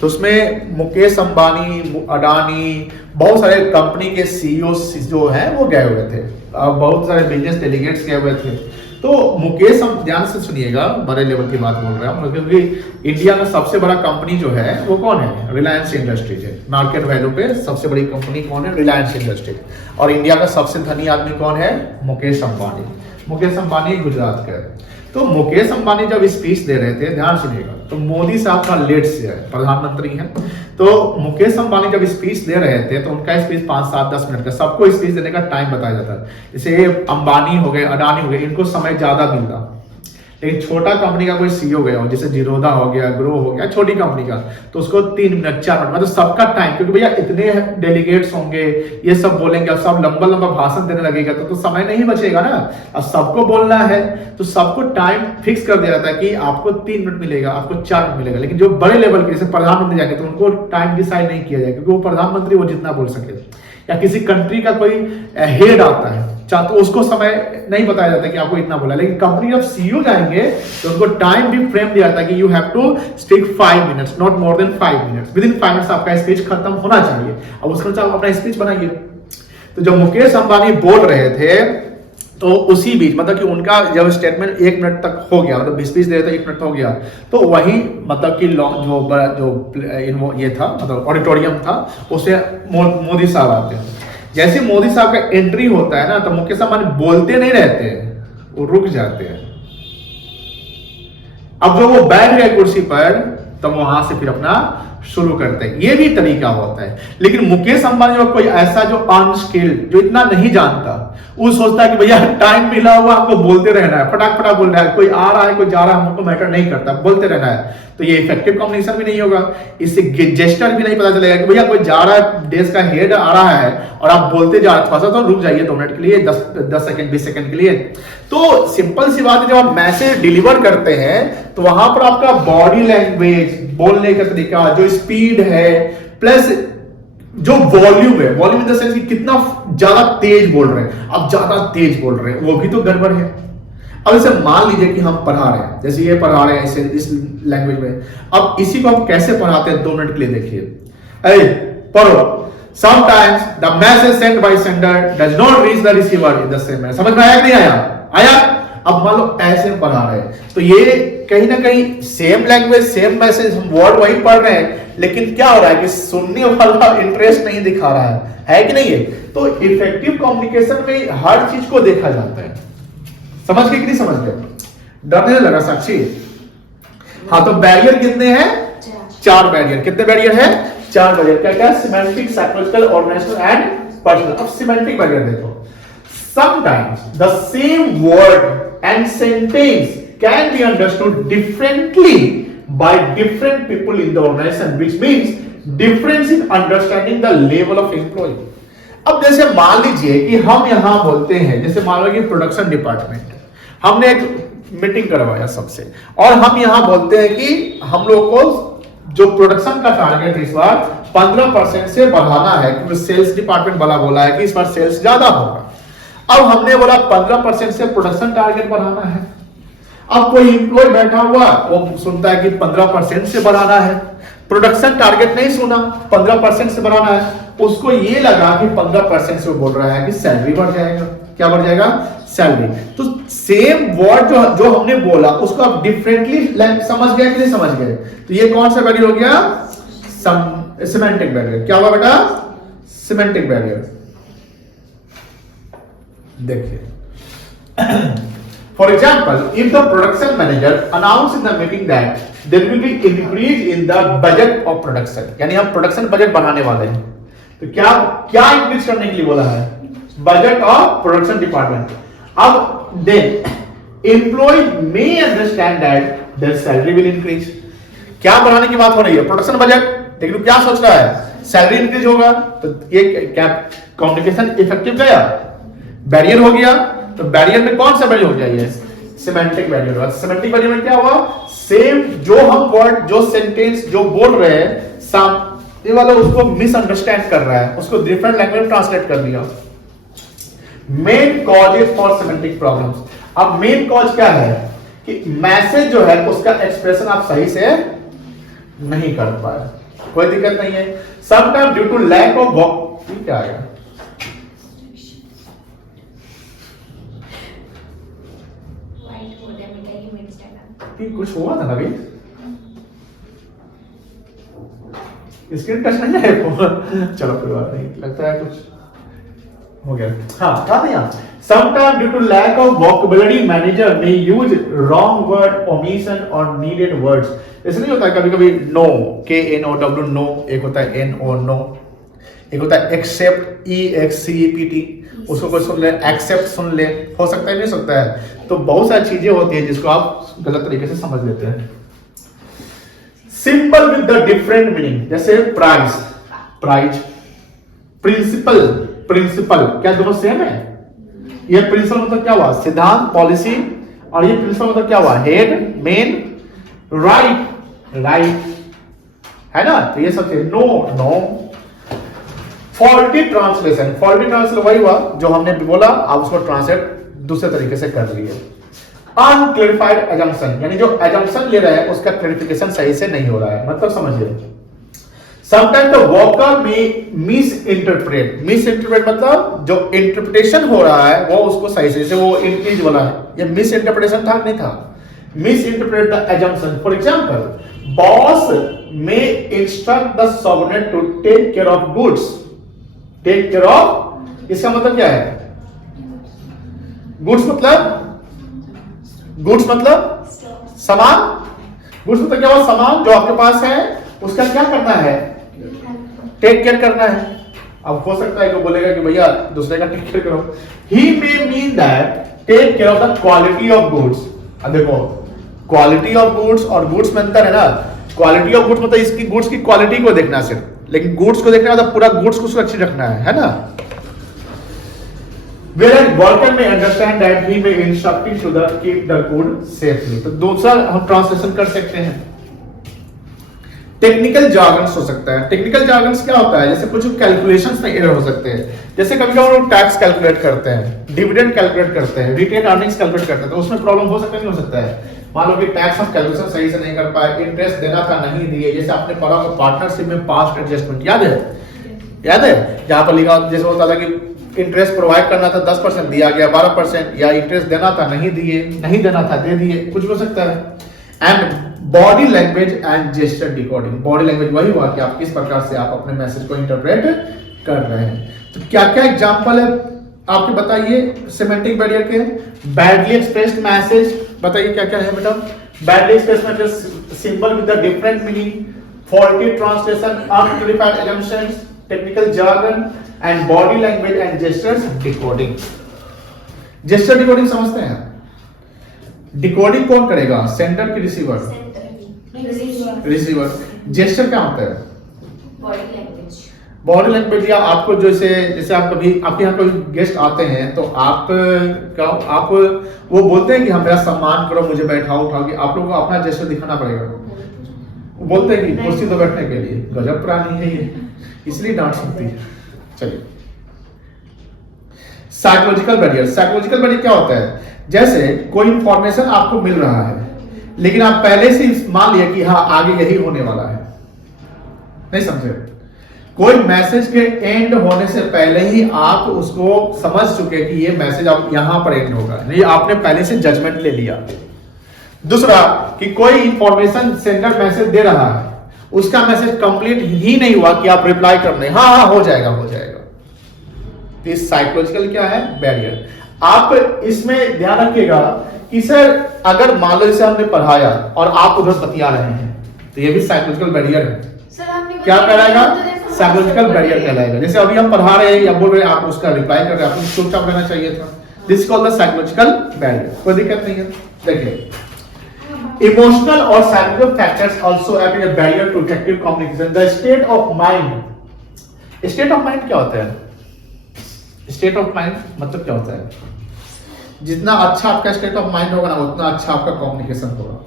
तो उसमें मुकेश अंबानी, अडानी, बहुत सारे कंपनी के सीईओ जो हैं वो गए हुए थे, बहुत सारे बिजनेस डेलीगेट्स गए हुए थे। तो मुकेश, हम ध्यान से सुनिएगा, बड़े लेवल की बात बोल रहे हैं, क्योंकि इंडिया का सबसे बड़ा कंपनी जो है वो कौन है, रिलायंस इंडस्ट्रीज है। मार्केट वैल्यू पे सबसे बड़ी कंपनी कौन है, रिलायंस इंडस्ट्रीज। और इंडिया का सबसे धनी आदमी कौन है, मुकेश अंबानी। मुकेश अंबानी गुजरात का। तो मुकेश अंबानी जब स्पीच दे रहे थे, ध्यान सुनिएगा, तो मोदी साहब का लेट से है, प्रधानमंत्री हैं, तो मुकेश अंबानी जब स्पीच दे रहे थे तो उनका स्पीच 5, 7, 10 मिनट का, सबको स्पीच देने का टाइम बताया जाता है। जैसे अंबानी हो गए, अडानी हो गए, इनको समय ज्यादा मिलता, लेकिन छोटा कंपनी का कोई सीईओ गया हो, जैसे जीरोधा हो गया, ग्रो हो गया, छोटी कंपनी का, तो उसको 3 मिनट 4 मिनट, मतलब सबका टाइम, क्योंकि भैया इतने डेलीगेट्स होंगे, ये सब बोलेंगे, अब सब लंबा लंबा भाषण देने लगेगा तो समय नहीं बचेगा ना। अब सबको बोलना है तो सबको टाइम फिक्स कर दिया जाता है कि आपको 3 मिनट मिलेगा, आपको 4 मिनट मिलेगा। लेकिन जो बड़े लेवल के जैसे प्रधानमंत्री जाएंगे तो उनको टाइम डिसाइड नहीं किया जाएगा, क्योंकि वो प्रधानमंत्री वो जितना बोल सके, या किसी कंट्री का कोई हेड आता है तो उसको समय नहीं बताया जाता कि आपको इतना बोला। लेकिन कंपनी जब सीईओ जाएंगे तो उनको टाइम भी फ्रेम दिया जाता है कि you have to speak 5 minutes, not more than 5 minutes, within 5 minutes आपका स्पीच खत्म होना चाहिए। अब उसके अनुसार अपना स्पीच बनाइए। तो जब मुकेश अंबानी बोल रहे थे तो उसी बीच मतलब कि उनका जब स्टेटमेंट 1 मिनट तक हो गया, मतलब स्पीच दे रहे थे 1 मिनट हो गया, तो वही मतलब कि जो ये था, मतलब ऑडिटोरियम था, उसे मोदी साहब आते हैं। जैसे मोदी साहब का एंट्री होता है ना, तो मुकेश अंबानी बोलते नहीं रहते हैं, वो रुक जाते हैं। अब जो वो बैठ गए कुर्सी पर, तो वहां से फिर अपना शुरू करते हैं। ये भी तरीका होता है। लेकिन मुकेश अंबानी जो कोई ऐसा जो अनस्किल्ड, जो इतना नहीं जानता, वो सोचता है कि भैया टाइम मिला हुआ, हमको बोलते रहना है, फटाक फटाक बोल रहा है, कोई आ रहा है कोई जा रहा है, हमको मैटर नहीं करता, बोलते रहना है। तो ये इफेक्टिव कम्युनिकेशन भी नहीं होगा। इससे जेस्चर भी नहीं पता चलेगा कि भैया कोई जा रहा है, देश का हेड आ रहा है और आप बोलते जा रहे, थोड़ा सा तो रुक जाइए 2 मिनट के लिए, 10 सेकंड 20 सेकंड के लिए। तो सिंपल सी बात है, जब आप मैसेज डिलीवर करते हैं तो वहां पर आपका बॉडी लैंग्वेज, बोलने का तरीका, जो स्पीड है, प्लस जो वॉल्यूम है, वॉल्यूम इन द सेंस कि कितना ज्यादा तेज बोल रहे हैं, अब ज्यादा तेज बोल रहे हैं, वो भी तो गड़बड़ है। अब इसे मान लीजिए कि हम पढ़ा रहे हैं, जैसे ये पढ़ा रहे हैं इस लैंग्वेज में, अब इसी को हम कैसे पढ़ाते हैं 2 मिनट के लिए देखिए। पढ़ो, sometimes the message sent by sender does not reach the receiver in the same manner। समझ में आया कि नहीं आया? आया? अब मान लो ऐसे पढ़ा रहे हैं, तो ये कहीं ना कहीं सेम लैंग्वेज, सेम मैसेज, हम वर्ड वही पढ़ रहे हैं, लेकिन क्या हो रहा है कि सुनने वाला इंटरेस्ट नहीं दिखा रहा है कि नहीं है? तो इफेक्टिव कम्युनिकेशन में हर चीज को देखा जाता है। समझ गए कि नहीं समझ गए? डरने लगा साक्षी? हाँ, तो बैरियर कितने हैं? 4 बैरियर। कितने बैरियर है? 4 बैरियर। क्या क्या? Semantic, psychological, organizational and personal. अब सिमेंटिक बैरियर देखो। Sometimes the same word and sentence can be understood differently by different people in the organization, which means difference in understanding the level of employee। अब जैसे मान लीजिए कि हम यहां बोलते हैं, जैसे मान लो कि प्रोडक्शन डिपार्टमेंट, हमने एक मीटिंग करवाया सबसे, और हम यहां बोलते हैं कि हम लोग को जो प्रोडक्शन का टारगेट इस बार 15% से बढ़ाना है, क्योंकि सेल्स डिपार्टमेंट वाला बोला है कि इस बार सेल्स ज्यादा होगा। अब हमने बोला 15% से प्रोडक्शन टारगेट बढ़ाना है। अब कोई एम्प्लॉय बैठा हुआ वो सुनता है कि 15% से बढ़ाना है, प्रोडक्शन टारगेट नहीं सुना, 15% से बढ़ाना है, उसको ये लगा कि 15% से वो बोल रहा है कि सैलरी बढ़ जाएगा। क्या बढ़ जाएगा? सैलरी। तो सेम वर्ड जो हमने बोला उसको आप डिफरेंटली समझ गए कि नहीं समझ गए? तो ये कौन सा बैरियर हो गया? Semantic barrier. क्या हुआ बेटा? Semantic barrier. देखिए, for example, if the production manager announces in the meeting that there will be increase in the budget of production, यानी हम प्रोडक्शन बजट बढ़ाने वाले हैं, तो क्या क्या इंक्रीज करने के लिए बोला है? Budget of production department. अब then employee may understand that their salary will increase। क्या बढ़ाने की बात हो रही है? Production budget. लेकिन क्या सोच रहा है? सैलरी इंक्रीज होगा। तो ये क्या कम्युनिकेशन इफेक्टिव गया? बैरियर हो गया। तो बैरियर में कौन सा बैरियर हो गया? ये सिमेंटिक बैरियर हुआ। सिमेंटिक बैरियर में क्या हुआ? सेम जो हम वर्ड, जो सेंटेंस जो बोल रहे हैं, सामने वाला उसको मिसअंडरस्टैंड कर रहा है, उसको डिफरेंट लैंग्वेज में ट्रांसलेट कर दिया। Main causes for semantic problems. अब मेन कॉज क्या है कि मैसेज जो है उसका एक्सप्रेशन आप सही से नहीं कर पाए। कोई दिक्कत नहीं है। Sometime due to lack of क्या आएगा? कुछ हुआ था ना अभी? स्क्रीन टच नहीं है फोन। चलो कोई बात नहीं, लगता है कुछ हो गया। हाँ, था नहीं यहाँ। Sometimes due to lack of vocabulary, manager may use wrong word, omission or needed words। ऐसा नहीं होता है कभी-कभी no, KNOW no, एक होता है NO no, एक होता है accept EXCEPT, उसको कोई सुन ले, accept सुन ले, हो सकता है नहीं सकता है। तो बहुत सारी चीजें होती है जिसको आप गलत तरीके से समझ लेते हैं। Simple with the different meaning, जैसे प्राइस, प्राइज, प्रिंसिपल, प्रिंसिपल, क्या दोनों सेम है? ये प्रिंसिपल मतलब क्या हुआ? सिद्धांत, पॉलिसी, और ये प्रिंसिपल मतलब क्या हुआ? हेड, मेन, राइट, राइट, है ना? तो ये सब चीज। No, no. Faulty translation, faulty translation वही हुआ जो हमने बोला, आप उसको ट्रांसलेट दूसरे तरीके से कर लिए। अनक्लैरिफाइड एजम्पशन, यानी जो एजम्पशन ले रहा है उसका क्लैरिफिकेशन सही से नहीं हो रहा है। मतलब समझिए, समटाइम द वर्कर में मिस इंटरप्रेट, मिस इंटरप्रेट मतलब जो इंटरप्रिटेशन हो रहा है वो उसको सही से, जैसे वो इंक्रीज वाला है, ये मिस इंटरप्रिटेशन था नहीं था, misinterpret the assumption. For example, boss में instruct the subordinate to take care of goods. Take care of, इसका मतलब क्या है? गुड्स मतलब, गुड्स मतलब सामान, गुड्स मतलब क्या हुआ? सामान जो आपके पास है उसका क्या करना है? टेक केयर करना है। अब हो सकता है कि बोलेगा कि भैया दूसरे का टेक केयर करो। He may mean that take care of the quality of goods. अब देखो, क्वालिटी ऑफ गुड्स और गुड्स में अंतर है ना। क्वालिटी ऑफ गुड्स मतलब इसकी गुड्स की क्वालिटी को देखना सिर्फ, लेकिन गुड्स को देखना मतलब पूरा गुड्स को सुरक्षित रखना है ना। Whereas worker may understand that he may instructing to the keep the good safely। तो दूसरा हम ट्रांसलेशन कर सकते हैं। टेक्निकल जार्गन्स हो सकता है। टेक्निकल जार्गन्स क्या होता है? जैसे कुछ कैलकुलेशंस में एरर हो सकते हैं। जैसे कभी कभी लोग टैक्स कैलकुलेट करते हैं, डिविडेंड कैलकुलेट करते हैं, रिटेन अर्निंग्स कैलकुलेट करते हैं, तो उसमें प्रॉब्लम हो सकता है, नहीं हो सकता है? मान लो कि टैक्स हम कैलकुलेशन सही से नहीं कर पाए, इंटरेस्ट देना था नहीं दिए, जैसे आपने पढ़ा होगा पार्टनरशिप में पास्ट एडजस्टमेंट, याद है? याद है जहां पर लिखा जैसे होता था कि इंटरेस्ट प्रोवाइड करना था 10% दिया गया 12%, या इंटरेस्ट देना था नहीं दिए, नहीं देना था दे दिए, कुछ हो सकता है। And body language and gesture decoding. Body language वही हुआ कि आप किस प्रकार से आप अपने मैसेज को इंटरप्रेट कर रहे हैं। तो क्या क्या एग्जांपल है आपके बताइए सिमेंटिक बैरियर के? बैडली एक्सप्रेस्ड मैसेज, बताइए क्या क्या है बेटा? Badly expressed message, symbol with the different meaning, faulty translation, unclarified assumptions, technical jargon and body language and gestures decoding. Gesture decoding समझते हैं? डिकोडिंग कौन करेगा? सेंडर की रिसीवर? रिसीवर। जेस्चर क्या होता है? Body language. बॉडी लैंग्वेज, या आपको जैसे आप कभी आपके यहाँ कोई गेस्ट आते हैं तो आप वो बोलते हैं कि हम मेरा सम्मान करो, मुझे बैठाओ उठाओ, कि आप लोगों को अपना जेस्चर दिखाना पड़ेगा। वो बोलते हैं कि कुर्सी तो बैठने के लिए, गजब प्राणी है ये, इसलिए डांट सकती है। चलिए, साइकोलॉजिकल बैरियर क्या होता है? जैसे कोई इंफॉर्मेशन आपको मिल रहा है, लेकिन आप पहले से मान लिया कि हाँ आगे यही होने वाला है, नहीं समझे? कोई मैसेज के एंड होने से पहले ही आप उसको समझ चुके कि ये मैसेज अब यहां पर एंड होगा, नहीं आपने पहले से जजमेंट ले लिया। दूसरा कि कोई इंफॉर्मेशन सेंडर मैसेज दे रहा है, उसका मैसेज कंप्लीट ही नहीं हुआ कि आप रिप्लाई कर रहे हैं, हाँ हो जाएगा। तो ये साइकोलॉजिकल क्या है? बैरियर। आप इसमें ध्यान रखिएगा कि सर अगर मान लो जैसे हमने पढ़ाया और आप उधर बतिया रहे हैं, तो ये भी साइकोलॉजिकल बैरियर है। सर आपने क्या कहलाएगा? साइकोलॉजिकल बैरियर कहलाएगा। जैसे अभी हम पढ़ा रहे हैं या बोल रहे हैं, आप उसका रिप्लाई कर रहे हैं, आपको चुपचाप रहना चाहिए था। This called the psychological barrier. कोई दिक्कत नहीं है। देखिए, इमोशनल और psychological factors also act as a barrier to effective communication. The state of mind क्या होता है? स्टेट ऑफ माइंड मतलब क्या होता है? जितना अच्छा आपका स्टेट ऑफ माइंड होगा ना, उतना अच्छा आपका कम्युनिकेशन होगा।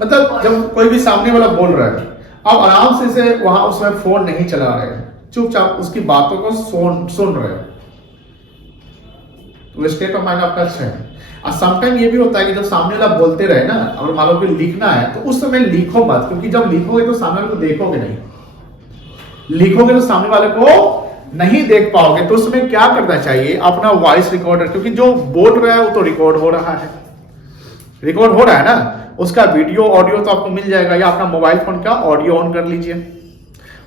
मतलब जब कोई भी सामने वाला बोल रहा है, आप आराम से वहां उसमें फोन नहीं चला रहे हैं, चुपचाप उसकी बातों को सुन रहे हो, तो स्टेट ऑफ माइंड आपका अच्छा है। और समटाइम ये भी होता है कि जब सामने वाला बोलते रहे ना, और मान लो कि लिखना है, तो उस समय लिखो मत, क्योंकि जब लिखोगे तो सामने वाले को देखोगे नहीं, लिखोगे तो सामने वाले को नहीं देख पाओगे। तो उसमें क्या करना चाहिए? अपना वॉइस रिकॉर्डर, क्योंकि जो बोल रहा है वो तो रिकॉर्ड हो रहा है ना, उसका वीडियो ऑडियो तो आपको मिल जाएगा, या अपना मोबाइल फोन का ऑडियो ऑन कर लीजिए,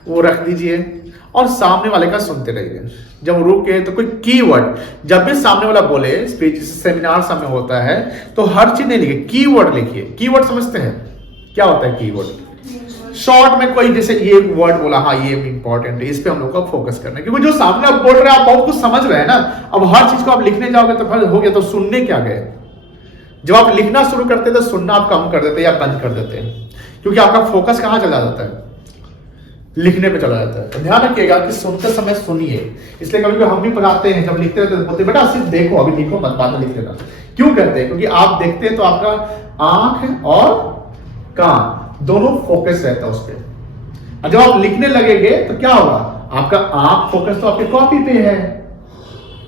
वो रख दीजिए और सामने वाले का सुनते रहिए। जब रुके तो कोई कीवर्ड, जब भी सामने वाला बोले, स्पीच सेमिनार समय होता है तो हर चीज नहीं लिखिए, कीवर्ड लिखिए। कीवर्ड समझते हैं क्या होता है? कीवर्ड शॉर्ट में कोई जैसे ये वर्ड बोला, हाँ ये इंपॉर्टेंट है, इस पे हम लोग को फोकस करना है, क्योंकि जो सामने आप बोल रहे हैं आप बहुत कुछ समझ रहे हैं ना। अब हर चीज को आप लिखने जाओगे तो फिर हो गया, तो सुनने क्या गए? जब आप लिखना शुरू करते तो सुनना आप कम कर देते या बंद कर देते हैं, क्योंकि आपका फोकस कहां चला जाता है? लिखने पे चला जाता है। तो ध्यान रखिएगा कि सुनते समय सुनिए। इसलिए कभी हम भी पढ़ाते हैं, जब लिखते रहते बोलते बेटा सिर्फ देखो, अभी लिखो मत, बाद में लिख लेना। क्यों कहते हैं? क्योंकि आप देखते हैं तो आपका आंख और कान दोनों फोकस रहता है उस पर। जब आप लिखने लगेंगे तो क्या होगा? आपका आंख फोकस तो आपकी कॉपी पे है,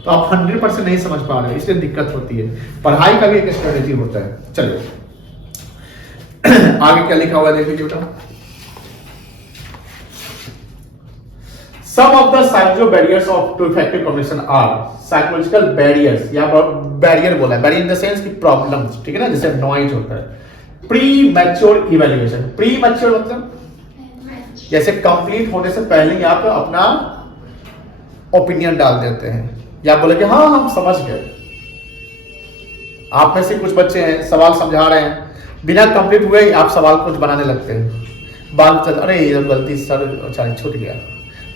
तो आप 100% नहीं समझ पा रहे, इसलिए दिक्कत होती है। पढ़ाई का भी एक स्ट्रेटेजी होता है। चलिए आगे क्या लिखा हुआ है देखिए बेटा। Some of the psychological barriers to effective communication are psychological barriers, या बैरियर बोला है, बैरियर इन द सेंस की प्रॉब्लम्स, ठीक है ना, जैसे नॉइज होता है। Premature evaluation, pre mature मतलब जैसे कंप्लीट होने से पहले ही आप अपना ओपिनियन डाल देते हैं, या बोले कि हाँ हम समझ गए। आप में से कुछ बच्चे हैं सवाल समझा रहे हैं, बिना कंप्लीट हुए आप सवाल कुछ बनाने लगते हैं, बात चल अरे ये गलती सर अच्छा छूट गया,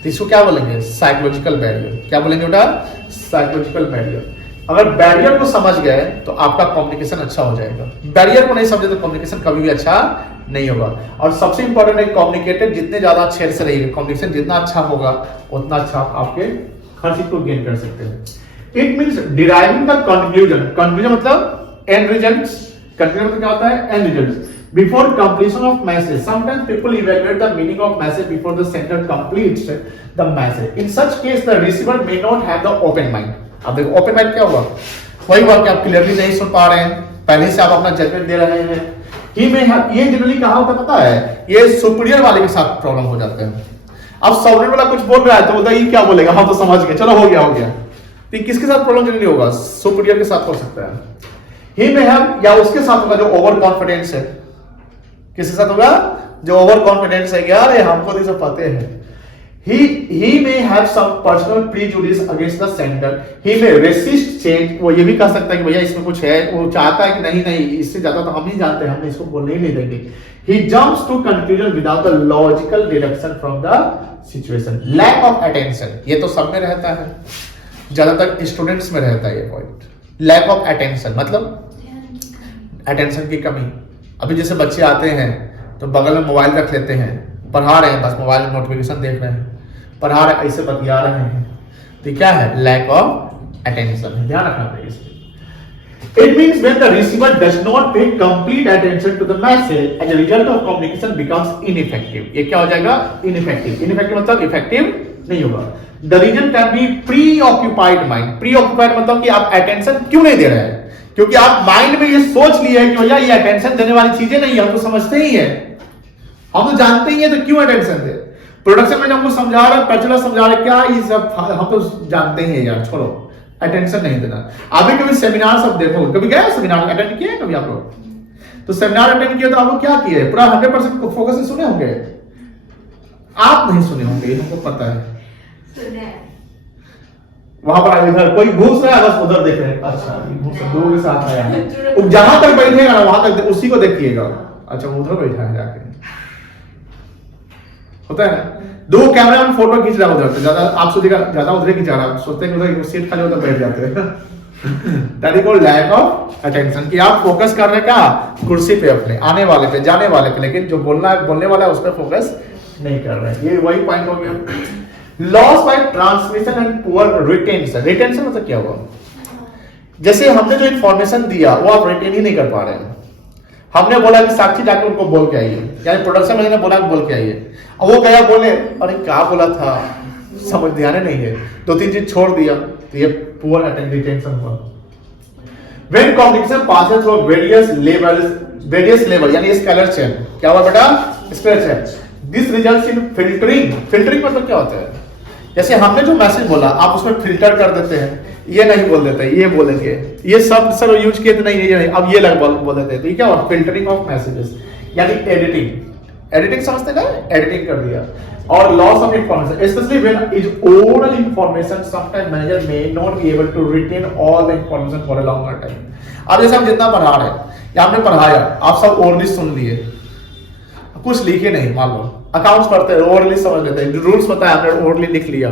तो इसको क्या बोलेंगे? Psychological barrier. क्या बोलेंगे बेटा? Psychological barrier. अगर बैरियर को समझ गए तो आपका कम्युनिकेशन अच्छा हो जाएगा। बैरियर को नहीं समझे तो कम्युनिकेशन कभी भी अच्छा नहीं होगा। और सबसे इंपॉर्टेंट है, कम्युनिकेटर जितने ज्यादा अच्छे से रहिए, कम्युनिकेशन जितना अच्छा होगा उतना अच्छा आपके हर चीज को गेन कर सकते हैं। It means deriving the conclusion. Conclusion मतलब एंड रिजल्ट्स। कंक्लूजन मतलब क्या होता है? And results. Before completion of message, sometimes people evaluate the meaning of message before the sender completes the message. In such case, the receiver may not have the open mind. अब देखो open mind क्या हुआ? वही हुआ कि आप clearly नहीं सुन पा रहे हैं, पहले से आप अपना जजमेंट दे रहे हैं। ही में ये जनरली कहाँ होता पता है? ये सुपीरियर वाले के साथ प्रॉब्लम हो जाता है। अब सबऑर्डिनेट वाला कुछ बोल रहा है तो बोलता है ये क्या बोलेगा, हम तो समझ गए, चलो हो गया। तो किसके साथ प्रॉब्लम जनरली होगा? सुपीरियर के साथ हो सकता है। ही में हैव, या उसके साथ होगा जो ओवर कॉन्फिडेंस है। किसके साथ होगा? जो ओवर कॉन्फिडेंस है कि यार हमको तो सब पता है। He may have some personal prejudice against the sender. He may resist change. वो ये भी कह सकता है कि भैया इसमें कुछ है, वो चाहता है कि नहीं इससे ज्यादा तो हम ही जानते हैं, हमने इसको बोलने ही नहीं देंगे। He jumps to conclusion without the logical deduction from the situation. Lack of attention. ये तो सब में रहता है, ज्यादातर स्टूडेंट्स में रहता है ये पॉइंट। Lack of attention मतलब अटेंशन की कमी। अभी जैसे बच्चे आते हैं तो बगल में मोबाइल रख लेते हैं, पढ़ा रहे हैं बस मोबाइल में नोटिफिकेशन देख रहे हैं, पढ़ा रहे ऐसे बतिया रहे हैं, तो क्या है? लैक ऑफ अटेंशन है। ध्यान रखना पड़ेगा इसमें। It means when the receiver does not pay complete attention to the message, as a result of communication becomes ineffective. ये क्या हो जाएगा? Ineffective. Ineffective मतलब effective नहीं होगा. The reason can be preoccupied mind. Preoccupied मतलब कि आप attention क्यों नहीं दे रहे हैं? क्योंकि आप माइंड में ये सोच लिए है कि भैया ये attention देने वाली चीजें नहीं है, हम तो समझते ही है, हम तो जानते ही है, तो क्यों attention दे? प्रोडक्शन में हमको समझा रहा है, बैचलर समझा रहा है, क्या ये सब हम तो जानते ही है यार, छोड़ो, अटेंशन नहीं देना. अभी कभी सेमिनार सब देखो, कभी गए सेमिनार अटेंड किए कभी आप लोग? तो सेमिनार अटेंड किया तो आप लोग क्या किए? पूरा 100% फोकस से सुने होंगे? आप नहीं सुने होंगे, हमको पता है. सुने. वहां पर इधर कोई घूस रहा है, बस उधर देख रहे हैं. अच्छा, दो के साथ आया है. जहां तक बैठेगा ना वहां तक उसी को देखिएगा. अच्छा, उधर बैठा है जाके, होता है ना. दो कैमरा में फोटो खींच रहा उधर से, ज्यादा आप सोचेगा ज्यादा उधर खींचा रहा, सोचते हैं कि उधर सीट खाली उधर बैठ जाते हैं. That is called lack of attention, कि आप फोकस कर रहे हैं क्या? कुर्सी पे, अपने आने वाले पे, जाने वाले पे, लेकिन जो बोलने वाला है उस पर फोकस नहीं कर रहे हैं. ये वही पॉइंट हो गया. Loss by transmission and poor retention. Retention मतलब क्या हुआ? जैसे हमने जो इंफॉर्मेशन दिया वो आप रिटेन ही नहीं कर पा रहे हैं. हमने बोला कि साक्षी जाके उनको बोल के आइए, यानी प्रोडक्शन मैनेजर ने बोला बोल के आइए, अब वो गया बोले, अरे क्या बोला था, समझ ध्यान नहीं है, 2-3 चीज छोड़ दिया, तो ये पुअर रिटेंशन हुआ. When communication passes through various level यानी स्केलर चेन, क्या हुआ बेटा? Scalar chain. This results in filtering. Filtering मतलब क्या होता है? जैसे हमने जो मैसेज बोला आप उसमें फिल्टर कर देते हैं, ये नहीं बोल देते, ये बोलेंगे, ये सब सर यूज किए तो नहीं, ये नहीं, अब ये लग बोल देते हैं, तो ये क्या हुआ? फिल्टरिंग ऑफ मैसेजेस यानी एडिटिंग. एडिटिंग समझते ना? एडिटिंग कर दिया. और loss of information, specially when is oral information, sometime manager may not be able to retain all the information for a longer time. अब जैसे हम जितना पढ़ा रहे हैं या हमने पढ़ाया, आप सब ओरली सुन लिए, कुछ लिखे नहीं, मान लो अकाउंट्स पढ़ते हैं ओरली समझ लेते हैं, रूल्स पता है आपने ओरली लिख लिया,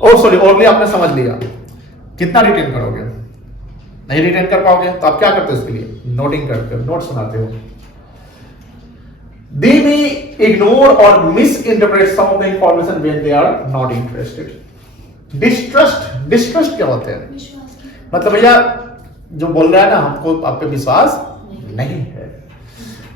और सॉरी ओरली आपने समझ लिया, कितना रिटेन करोगे? नहीं रिटेन कर पाओगे, तो आप क्या करते हो? इसके लिए नोटिंग करते हो, नोट सुनाते हो. They may ignore or misinterpret some of the information when they are not interested. Distrust क्या होते हैं? मतलब भैया जो बोल रहा है ना, हमको आप पे विश्वास नहीं है.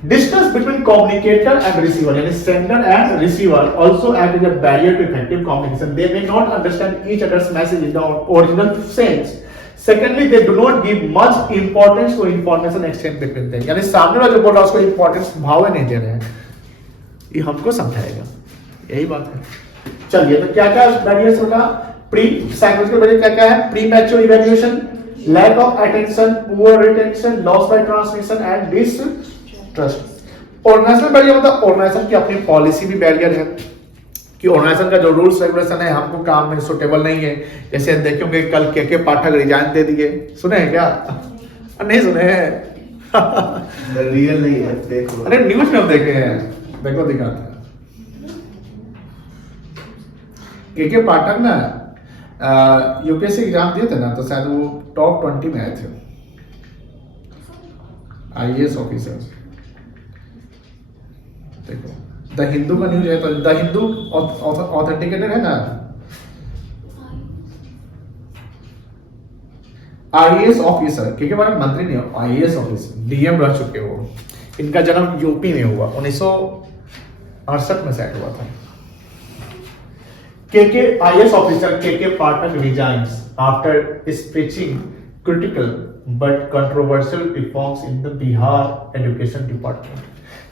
Distance between communicator and receiver, यानी sender and receiver also act as a barrier to effective communication. They may not understand each other's message in the original sense. Secondly, they do not give much importance to information exchange between them. यानी सामने वाला जो बोल रहा है उसको importance भाव नहीं दे रहे हैं. ये हमको समझाएगा, यही बात है. चलिए, तो क्या क्या बैरियर्स होगा? प्री साइकोलॉजिकल बैरियर क्या क्या है? Premature evaluation, lack of attention, poor retention, loss by transmission and distrust. Organisational barrier मतलब ऑर्गेनाइजेशन की अपनी पॉलिसी भी बैरियर है, कि ऑर्गेनाइजेशन का जो रूल्स रेगुलेशन है हमको काम में सुटेबल नहीं है. जैसे देखोगे कल के पाठक रिजाइन दे दिए, सुने हैं क्या? नहीं सुने हैं? रियल नहीं है, देखो. अरे न्यूज में हम देखे हैं, देखो दिखाते हैं. के पाठक ना यूपीएससी एग्जाम दिए थे ना, तो शायद वो टॉप 20 में आए थे आईएएस ऑफिसर. देखो द हिंदू का न्यूज है, तो द हिंदू ऑथेंटिकेटेड है ना. आईएएस ऑफिसर, क्योंकि हमारे मंत्री नहीं, आईएएस ऑफिसर डीएम रह चुके वो. इनका जन्म यूपी में हुआ, 1968 में सेट हुआ था. के IAS officer K Pathak resigns after speeching critical but controversial reforms in the Bihar education department.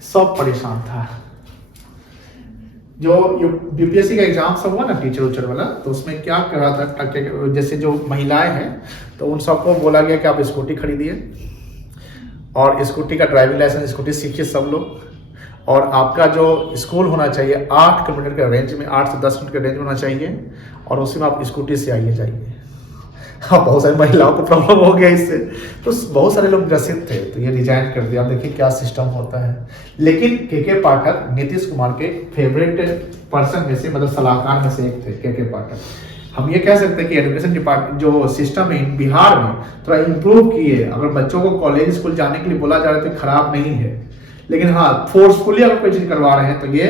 सब परेशान था. जो यूपीएससी का एग्जाम सब हुआ ना टीचर वाला, तो उसमें क्या कर रहा था, जैसे जो महिलाएं हैं तो उन सबको बोला गया कि आप स्कूटी खरीदिए और स्कूटी का ड्राइविंग लाइसेंस, स्कूटी सीखिए सब लोग, और आपका जो स्कूल होना चाहिए 8 किलोमीटर के रेंज में, 8 से 10 किलोमीटर के रेंज में होना चाहिए, और उसी में आप स्कूटी से आइए जाइए. हाँ, बहुत सारी महिलाओं को प्रॉब्लम हो गया इससे, तो बहुत सारे लोग ग्रसित थे, तो ये रिजाइन कर दिया. देखिए क्या सिस्टम होता है. लेकिन के पाठक नीतीश कुमार के फेवरेट पर्सन में से, मतलब सलाहकार में से एक थे के पाठक. हम ये कह सकते हैं कि एजुकेशन डिपार्टमेंट जो सिस्टम है बिहार में थोड़ा इम्प्रूव किए. अगर बच्चों को कॉलेज स्कूल जाने के लिए बोला जा रहा है तो खराब नहीं है, लेकिन हाँ फोर्सफुली अगर कोई चीज करवा रहे हैं तो ये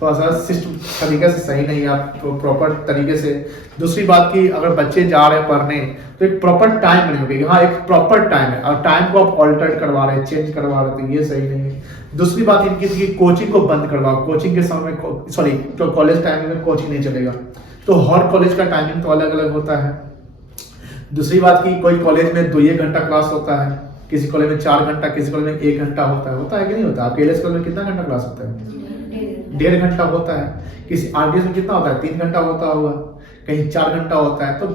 थोड़ा सा सिस्टम तरीके से सही नहीं है, आप प्रॉपर तरीके से। दूसरी बात की अगर बच्चे जा रहे हैं पढ़ने तो एक प्रॉपर टाइम बनी होगी, हाँ एक प्रॉपर टाइम है और टाइम को आप ऑल्टर करवा रहे हैं, चेंज करवा रहे हैं, तो ये सही नहीं है। दूसरी बात इनकी कोचिंग को बंद करवाओ, कोचिंग के समय में सॉरी तो कॉलेज टाइम में कोचिंग नहीं चलेगा, तो हर कॉलेज का टाइमिंग तो अलग अलग होता है। दूसरी बात की कोई कॉलेज में 2-1 घंटा क्लास होता है, किसी कॉलेज में 4 घंटा, किसी कॉलेज में 1 घंटा होता है कि नहीं होता? आपके एलएस कॉलेज में कितना घंटा क्लास होता है? 1.5 घंटा होता है। किसी आरडीएस में कितना होता है? 3 घंटा होता होगा, कहीं 4 घंटा होता है। तो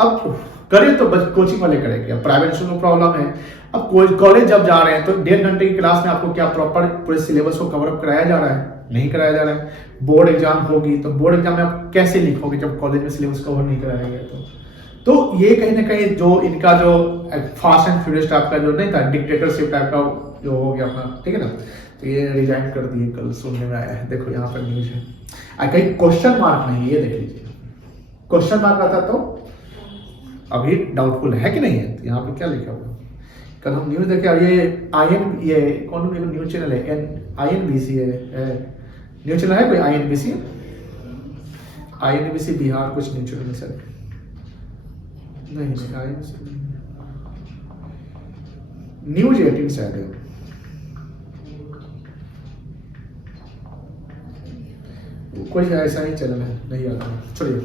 अब करें तो बस कोचिंग वाले करेंगे, अब प्राइवेट स्कूल में प्रॉब्लम है। अब कॉलेज जब जा रहे हैं तो 1.5 घंटे की क्लास में आपको क्या प्रॉपर पूरे सिलेबस को कवर अप कराया जा रहा है? नहीं कराया जा रहा है। बोर्ड एग्जाम होगी तो बोर्ड एग्जाम में आप कैसे लिखोगे जब कॉलेज में सिलेबस कवर नहीं कराया गया? तो ये कहीं ना कहीं जो इनका जो फास्ट एंड फ्यूरियस टाइप का जो नहीं था, डिक्टेटरशिप टाइप का जो हो गया अपना, ठीक है ना, तो ये रिजाइन कर दिए, कल सुनने में आया है। देखो यहाँ पर न्यूज है, कहीं क्वेश्चन मार्क नहीं है, ये देख लीजिए, क्वेश्चन मार्क आता तो अभी डाउटफुल है कि नहीं है। तो यहाँ पे क्या लिखा हुआ, कल हम न्यूज देखे, और ये कौन न्यूज चैनल है, INBC है न्यूज चैनल है कोई, INBC बिहार कुछ न्यूज चैनल सर नहीं न्यूज 18 शायद है, कोई ऐसा ही चैनल है, नहीं आता। चलिए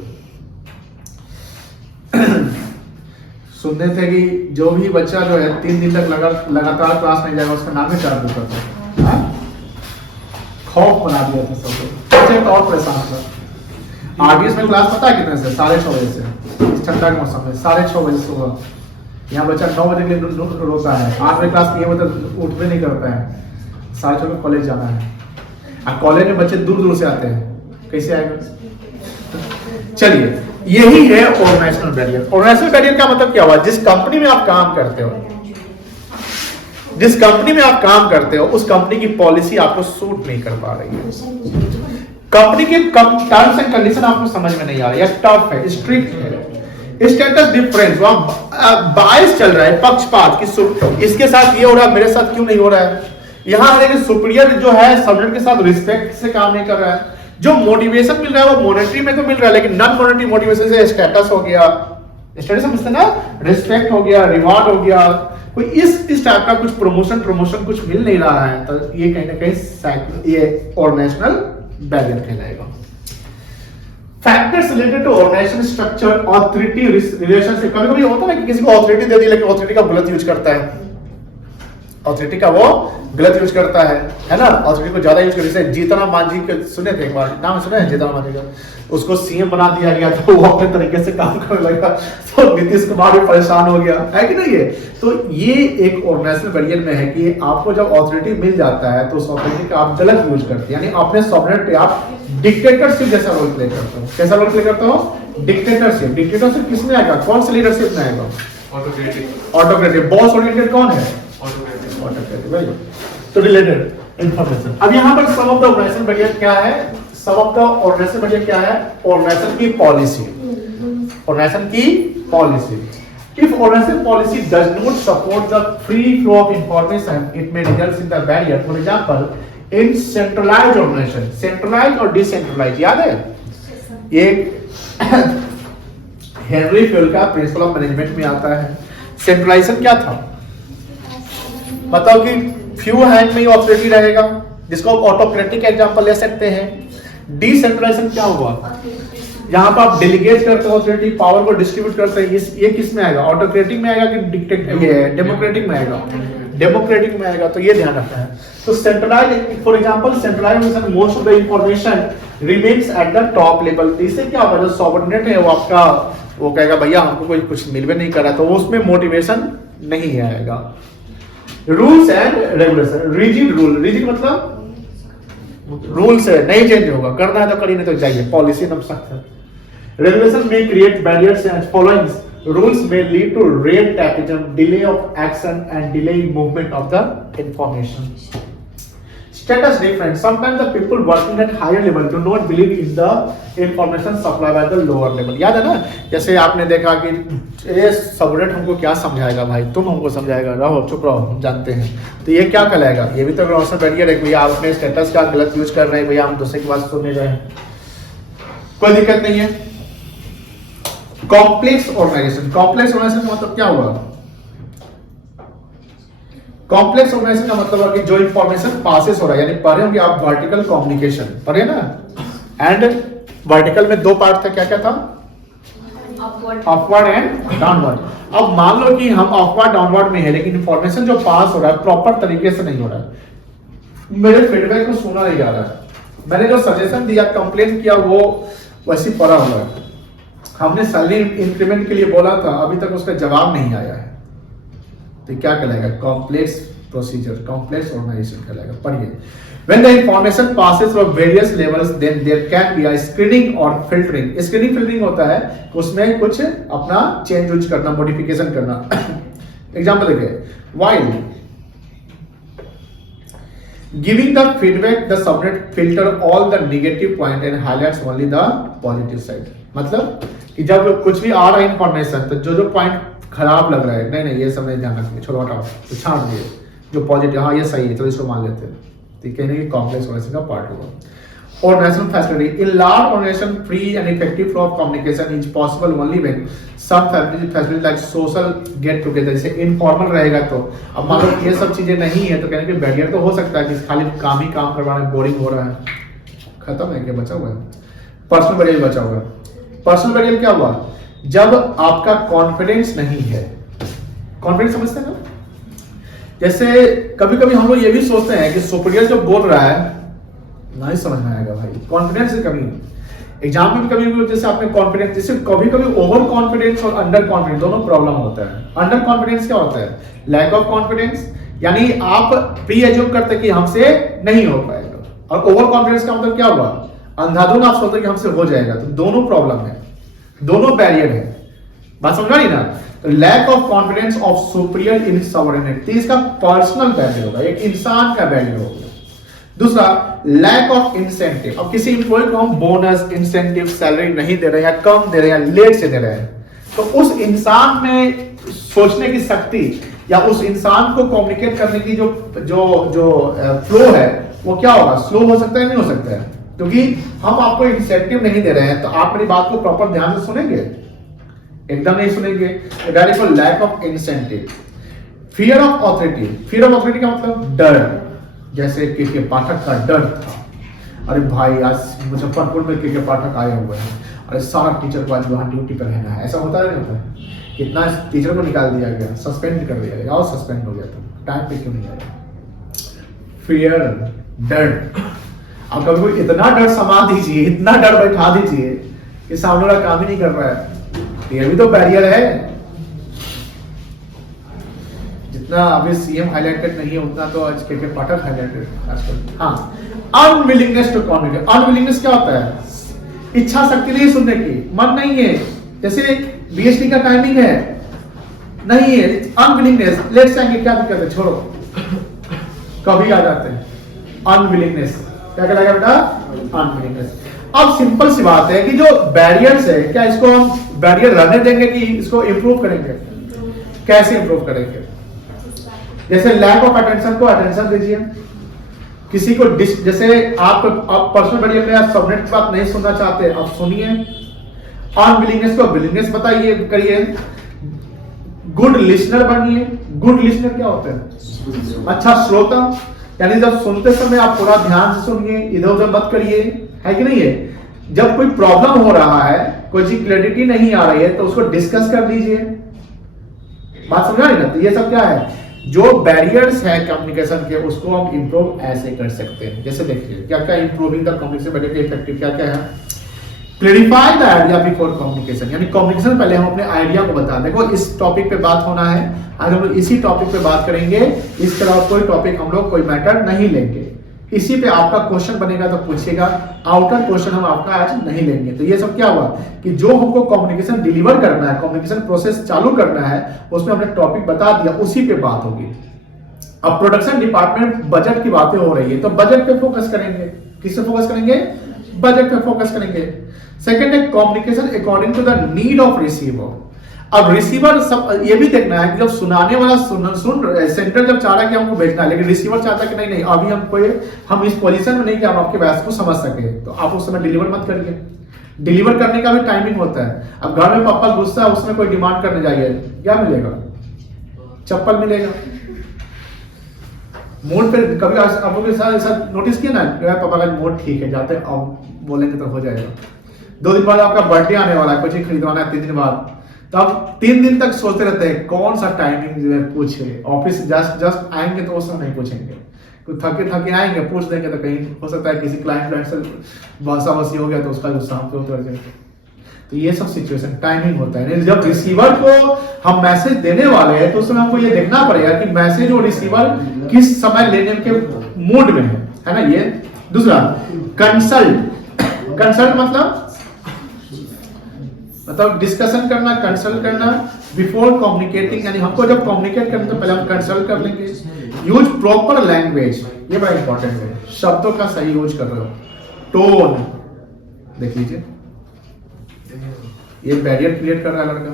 सुनने थे कि जो भी बच्चा जो है 3 दिन तक लगातार क्लास नहीं जाएगा उसका नाम ही चार्ज करता है, खौफ बना दिया था सबको, बच्चे तो और परेशान था। आरडीएस में क्लास पता है कितने से? 6:30 बजे से, ठंडा के मौसम में 6:30 बजे सुबह। यहाँ बच्चा 9 बजे के लिए रोता है, 8 बजे क्लास किए मतलब उठ भी नहीं करता है, 6:30 में कॉलेज जाना है। और कॉलेज में बच्चे दूर दूर से आते हैं, कैसे आएगा? चलिए यही है ऑर्गेनाइजेशनल बैरियर। ऑर्गेनाइजेशनल बैरियर का मतलब क्या हुआ? जिस कंपनी में आप काम करते हो, जिस कंपनी में आप काम करते हो उस कंपनी की पॉलिसी आपको सूट नहीं कर पा रही है, कंपनी के टर्म्स एंड कंडीशन आपको समझ में नहीं आ रहा है, टफ है, स्ट्रिक्ट है, स्टेटस डिफरेंस, वहां बायस चल रहा है, पक्षपात की इसके साथ ये हो रहा है, मेरे साथ क्यों नहीं हो रहा है। यहाँ हर सुपीरियर जो है सबऑर्डिनेट के साथ रिस्पेक्ट से काम नहीं कर रहा है। जो मोटिवेशन मिल रहा है वो मॉनेटरी में तो मिल रहा है, लेकिन नॉन मॉनेटरी मोटिवेशन से स्टेटस हो गया, स्टेटस समझते ना, रिस्पेक्ट हो गया, रिवार्ड हो गया, कोई इस टाइप का कुछ प्रमोशन कुछ मिल नहीं रहा है। तो ये कहीं ना कहीं ये ऑर्गेनाइजेशनल बैरियर कहलाएगा। Factors related to organization structure, authority relationship. कभी कभी होता है ना कि किसी को ऑथोरिटी दे दी लेकिन ऑथोरिटी का गलत यूज करता है, ऑथोरिटी का वो गलत यूज करता है ना, ऑथोरिटी को ज्यादा यूज करते। जैसे जीतन मांझी के सुने थे, एक बार नाम सुना है जीतन मांझी का, उसको सीएम बना दिया गया तो वो अपने तरीके से काम करने लगा, तो नीतीश कुमार भी परेशान हो गया, है कि नहीं है। तो ये एक ऑर्गेनाइजेशनल बैरियर में है कि आपको जब ऑथोरिटी मिल जाता है तो उस ऑथोरिटी का आप गलत यूज करते हैं, यानी अपने सॉवरेनिटी आप डिक्टेटरशिप जैसा रोल प्ले करते हो। कैसा रोल प्ले करते हो? डिक्टेटरशिप। डिक्टेटरशिप किसमें आएगा? कौन सी लीडरशिप में आएगा? ऑटोक्रेटिक। बॉस ओरिएंटेड कौन है? ऑटोक्रेटिक। Very good. तो रिलेटेड इंफॉर्मेशन। अब यहाँ पर सम ऑफ द ऑर्गेनाइजेशनल बैरियर क्या है? सम ऑफ द ऑर्गेनाइजेशनल बैरियर क्या है? ऑर्गेनाइजेशन की पॉलिसी, ऑर्गेनाइजेशन की policy. If organizational policy does not support the free flow of information, it may result in the barrier. For example, in centralized organization, centralized और decentralized, याद है? एक Henry fuel का principle of management में आता है। Centralisation क्या था? बताओ कि फ्यू हैंड में ही ऑथोरिटी रहेगा, जिसको ऑटोक्रेटिक एग्जांपल ले सकते हैं। डिसेंट्रलाइजेशन क्या हुआ? यहाँ पर आप डेलीगेट करते हो ऑथोरिटी, पावर को डिस्ट्रीब्यूट करते हैं। ये किस में आएगा? ऑटोक्रेटिक में आएगा कि डेमोक्रेटिक में आएगा? डेमोक्रेटिक में आएगा। तो ये ध्यान रखना है। तो centralize, for example centralization, most of the information remains at the top level. इससे क्या होगा? जो सॉवरेनिटी है वो आपका, वो कहेगा भैया हमको कोई कुछ मिल भी नहीं कर रहा, तो वो उसमें मोटिवेशन नहीं आएगा। Rules and regulation, rigid rule, rigid मतलब रूल्स है, नहीं चेंज होगा, करना है तो करिए, नहीं तो जाइए, पॉलिसी एकदम सख्त है। Regulation may create barriers and following rules may lead to red tapism, delay of action and delay in movement of the information. status different. Sometimes the people working at higher level do not believe in the information supplied by the lower level. याद है ना, जैसे आपने देखा कि ये सबरेट हमको क्या समझाएगा भाई, तुम हमको समझाएगा, रहो चुप रहो, हम जानते हैं, तो ये क्या कहलाएगा, ये भी तो इमोशनल बैरियर है, भैया आप अपने स्टेटस का गलत यूज कर रहे हैं, भैया हम दूसरे की बात सुनने रहे हैं, कोई दिक्कत नहीं है। कॉम्प्लेक्स ऑर्गेनाइजेशन, कॉम्प्लेक्स ऑर्गेनाइजेशन का मतलब क्या हुआ? कॉम्प्लेक्स ऑर्गेनाइजेशन का मतलब है कि जो इंफॉर्मेशन पासेस हो रहा है, यानी पढ़े होंगे आप वर्टिकल कम्युनिकेशन, पढ़े ना, एंड वर्टिकल में दो पार्ट था, क्या क्या था? Upward and downward. अब मान लो कि हम अपवर्ड डाउनवर्ड में है, लेकिन इंफॉर्मेशन जो पास हो रहा है प्रॉपर तरीके से नहीं हो रहा है, मेरे फीडबैक को सुना नहीं जा रहा है, मैंने जो सजेशन दिया, कंप्लेन किया, वो वैसी पड़ा हुआ है, हमने सैलरी इंक्रीमेंट के लिए बोला था, अभी तक उसका जवाब नहीं आया है, तो क्या कहलाएगा? कॉम्प्लेक्स प्रोसीजर, कॉम्प्लेक्स ऑर्गेनाइजेशन कहलाएगा। पढ़िए, when the information passes through various levels then there can be a screening or filtering. Screening filtering होता है, उसमें कुछ अपना चेंज यूज करना, मॉडिफिकेशन करना। एग्जांपल देखिए, while giving the feedback the subject filter all the negative point and highlights only the positive side. मतलब कि जब कुछ भी आ रहा है इंफॉर्मेशन, तो जो पॉइंट खराब लग रहा है, नहीं नहीं ये सब नहीं ध्यान रखिए, छोड़ो हटाओ, तो छांट दिए, जो पॉजिटिव हाँ ये सही है, तो इसको मान लेते हैं, तो कहने की कॉम्प्लेक्स ऑर्गेनाइजेशन का पार्ट होगा। Organization facility, in large organization free and effective flow of communication is possible only when some facility like social get together, जैसे इनफॉर्मल रहेगा, तो अब मान लो ये सब चीजें नहीं है, तो कहने की बैरियर तो हो सकता है कि खाली काम ही काम करवाने बोरिंग हो रहा है, खत्म है, क्या बचा हुआ है? पर्सनल बैरियर बचा हुआ है। पर्सनल बैरियर क्या हुआ? जब आपका कॉन्फिडेंस नहीं है, कॉन्फिडेंस समझते हैं ना, जैसे कभी कभी हम लोग ये भी सोचते हैं कि सुपीरियर जो बोल रहा है नहीं समझ में आएगा भाई, कॉन्फिडेंस की कमी। एग्जाम में कभी जैसे आपने कॉन्फिडेंस, जैसे कभी कभी ओवर कॉन्फिडेंस और अंडर कॉन्फिडेंस दोनों प्रॉब्लम होता है। अंडर कॉन्फिडेंस क्या होता है? लैक ऑफ कॉन्फिडेंस, यानी आप प्री एज्यूम करते हैं कि हमसे नहीं हो पाएगा, और ओवर कॉन्फिडेंस का मतलब क्या हुआ? अंधाधुन आप सोचते कि हमसे हो जाएगा, तो दोनों प्रॉब्लम है, दोनों बैरियर है, बात समझ रही ना? तो lack of confidence of superior in subordinate, इसका पर्सनल बैरियर होगा, एक इंसान का बैरियर होगा। दूसरा, लैक ऑफ इंसेंटिव, अब किसी एम्प्लॉय को हम बोनस, इंसेंटिव, सैलरी नहीं दे रहे हैं, या कम दे रहे हैं, या लेट से दे रहे हैं, तो उस इंसान में सोचने की शक्ति या उस इंसान को कम्युनिकेट करने की जो जो जो फ्लो है, वो क्या होगा? स्लो हो सकता है, नहीं हो सकता है, क्योंकि हम आपको इंसेंटिव नहीं दे रहे हैं, तो आप मेरी बात को प्रॉपर ध्यान से सुनेंगे? एकदम नहीं सुनेंगे। That is lack of incentive. Fear of authority, fear of authority का मतलब डर, जैसे के पाठक का डर था, अरे भाई आज मुजफ्फरपुर में के पाठक आए हुए हैं, अरे सारा टीचर को आज वहां ड्यूटी पर रहना है, ऐसा होता है नहीं होता है? कितना टीचर को निकाल दिया गया, सस्पेंड कर दिया गया, और सस्पेंड हो गया, तो टाइम पे क्यों नहीं आया? फियर, डर। अब कभी कोई इतना डर समा दीजिए, इतना डर बैठा दीजिए कि सामने वाला काम ही नहीं कर रहा है, ये भी तो बैरियर है। जितना अभी सीएम हाईलाइटेड नहीं है, उतना तो आज के पाठक हाईलाइटेड आजकल। हाँ, अनविलिंगनेस टू कम्युनिकेट। अनविलिंगनेस क्या होता है? इच्छा शक्ति नहीं सुनने की, मन नहीं है, जैसे बीएसटी का टाइमिंग है, नहीं है, अनविलिंगनेस, लेट से आएंगे, क्या दिक्कत है, छोड़ो, कभी आ जाते हैं। अनविलिंगनेस क्या कहलाएगा बेटा? अनविलिंगनेस। अब सिंपल सी बात है कि जो बैरियर्स है, क्या इसको हम बैरियर रहने देंगे कि इसको इंप्रूव करेंगे? कैसे इंप्रूव करेंगे? जैसे लैक ऑफ अटेंशन को अटेंशन दीजिए, किसी को जैसे आप पर्सनल बैरियर में आप सबनेट की बात नहीं सुनना चाहते, आप सुनिए। अनविलिंगनेस को विलिंगनेस बताइए, करिए। गुड लिसनर बनिए। गुड लिसनर क्या होता है? अच्छा श्रोता, यानी जब सुनते समय आप पूरा ध्यान से सुनिए, इधर उधर मत करिए, है कि नहीं है? जब कोई प्रॉब्लम हो रहा है, कोई चीज क्लैरिटी नहीं आ रही है, तो उसको डिस्कस कर दीजिए। बात समझ रही ना? तो ये सब क्या है? जो बैरियर्स है कम्युनिकेशन के, उसको हम इंप्रूव ऐसे कर सकते हैं। जैसे देखिए क्या क्या improving the communication barrier effective क्या क्या है? Clarify the idea before communication, यानी कम्युनिकेशन पहले हम अपने आइडिया को बता दें। देखो इस टॉपिक पे बात होना है, आज हम लोग इसी टॉपिक पे बात करेंगे, इस तरह कोई टॉपिक हम लोग कोई मैटर नहीं लेंगे। इसी पे आपका क्वेश्चन बनेगा तो पूछिएगा, आउटर क्वेश्चन हम आपका आज नहीं लेंगे। तो ये सब क्या हुआ कि जो हमको कम्युनिकेशन डिलीवर करना है, कम्युनिकेशन प्रोसेस चालू करना है, उसमें हमने टॉपिक बता दिया, उसी पे बात होगी। अब प्रोडक्शन डिपार्टमेंट बजट की बातें हो रही है तो बजट पे फोकस करेंगे। किस पे फोकस करेंगे? बजट पे फोकस करेंगे। सेकंड है communication according to the need of receiver. अब रिसीवर सब ये भी देखना है कि जब सुनाने वाला सेंटर जब चाह रहा है कि हमको भेजना है, लेकिन रिसीवर चाहता है कि नहीं नहीं अभी हम इस पोजीशन में नहीं कि हम आपके बात को समझ सके, तो आप उस समय डिलीवर मत करिए। डिलीवर करने का भी टाइमिंग होता है। अब घर में पापा गुस्सा है, उसमें कोई डिमांड करने जाइए, क्या मिलेगा? चप्पल मिलेगा। मूड पे कभी आप लोगों के साथ ऐसा नोटिस किया ना, पापा का मूड ठीक है, जाते अब बोलेंगे तो हो जाएगा। 2 दिन बाद आपका बर्थडे आने वाला है, कुछ ही खरीदवाना है 3 दिन बाद, तो आप 3 दिन तक सोचते रहते हैं कौन सा टाइमिंग जो है पूछे। ऑफिस जस्ट आएंगे तो उस समय नहीं पूछेंगे, तो थके आएंगे, पूछ देंगे तो कहीं हो सकता है किसी क्लाइंट से बसा-बसी हो गया तो उसका गुस्सा हम पे उतर जाए। तो ये सब सिचुएशन टाइमिंग होता है। जब रिसीवर को हम मैसेज देने वाले हैं तो उसमें हमको ये देखना पड़ेगा कि मैसेज और रिसीवर किस समय लेने के मूड में है ना। ये दूसरा कंसल्ट मतलब डिस्कशन करना, कंसल्ट करना बिफोर कम्युनिकेटिंग, यानी हमको जब कम्युनिकेट करना तो पहले हम कंसल्ट कर लेंगे। यूज प्रॉपर लैंग्वेज, ये बड़ा इंपॉर्टेंट है, शब्दों का सही यूज कर रहे हो। टोन देख लीजिए, ये बैरियर क्रिएट कर रहा है लड़का।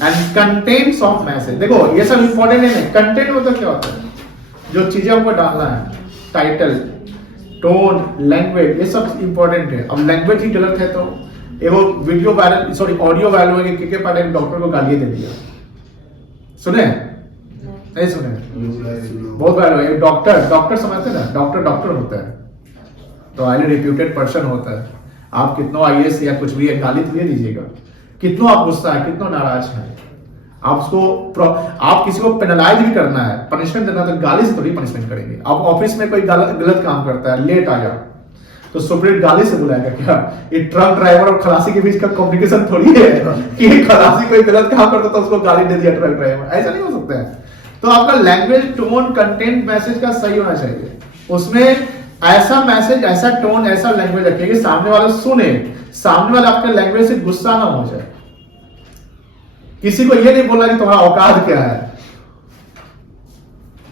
एंड कंटेंट्स ऑफ मैसेज, देखो ये सब इंपॉर्टेंट है। कंटेंट मतलब क्या होता है? जो चीजें हमको डालना है, टाइटल, टोन, लैंग्वेज, ये सब इंपॉर्टेंट है। अब लैंग्वेज ही गलत है तो एगो video viral, sorry audio viral हो गया, के पाटिल डॉक्टर को गाली दे दिया, सुने नहीं सुने? बहुत वायरल हो गया। डॉक्टर समझते ना, डॉक्टर होता है तो हाईली रिप्यूटेड पर्सन होता है। आप कितना आईएएस या कुछ भी गाली तो दे दीजिएगा, कितना आप गुस्सा है, कितना नाराज है, आप किसी को पेनलाइज भी करना है, पनिशमेंट देना, तो गाली से थोड़ी पनिशमेंट करेंगे। आप ऑफिस में कोई गलत काम करता है, लेट आया तो सुप्रीम गाली से बुलाएगा क्या? ये ट्रक ड्राइवर और खलासी के बीच का कम्युनिकेशन थोड़ी है कि खलासी कोई गलत काम करता तो उसको गाली दे दिया ट्रक ड्राइवर, ऐसा नहीं हो सकता है। तो आपका लैंग्वेज, टोन, कंटेंट मैसेज का सही होना चाहिए। उसमें ऐसा मैसेज, ऐसा टोन, ऐसा लैंग्वेज रखिए कि सामने वाला सुने, सामने वाला आपके लैंग्वेज से गुस्सा ना हो जाए। किसी को ये नहीं बोलना कि तुम्हारा औकात क्या है,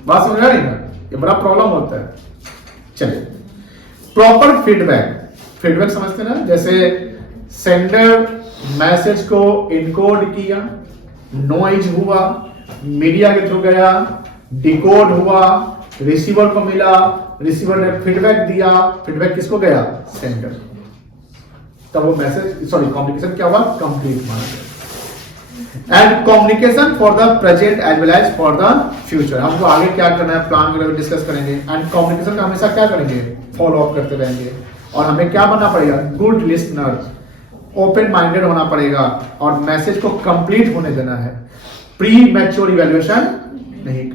बात समझ रही ना? ये बड़ा प्रॉब्लम होता है। चलिए, प्रॉपर फीडबैक समझते ना, जैसे सेंडर मैसेज को इनकोड किया, नॉइज हुआ, मीडिया के थ्रू गया, डिकोड हुआ, रिसीवर को मिला, रिसीवर ने फीडबैक दिया, फीडबैक किसको गया? सेंडर। तब वो मैसेज, सॉरी कम्युनिकेशन क्या हुआ? कंप्लीट माना गया। And communication for the present as well as for the future, हमको आगे क्या करना है, प्लान वगैरह डिस्कस करेंगे। एंड कम्युनिकेशन का हमेशा क्या करेंगे? फॉलो अप करते रहेंगे। और हमें क्या बनना पड़ेगा? गुड लिसनर, ओपन माइंडेड होना पड़ेगा और मैसेज को कंप्लीट होने देना है। प्री मैच्योर इवैल्यूएशन नहीं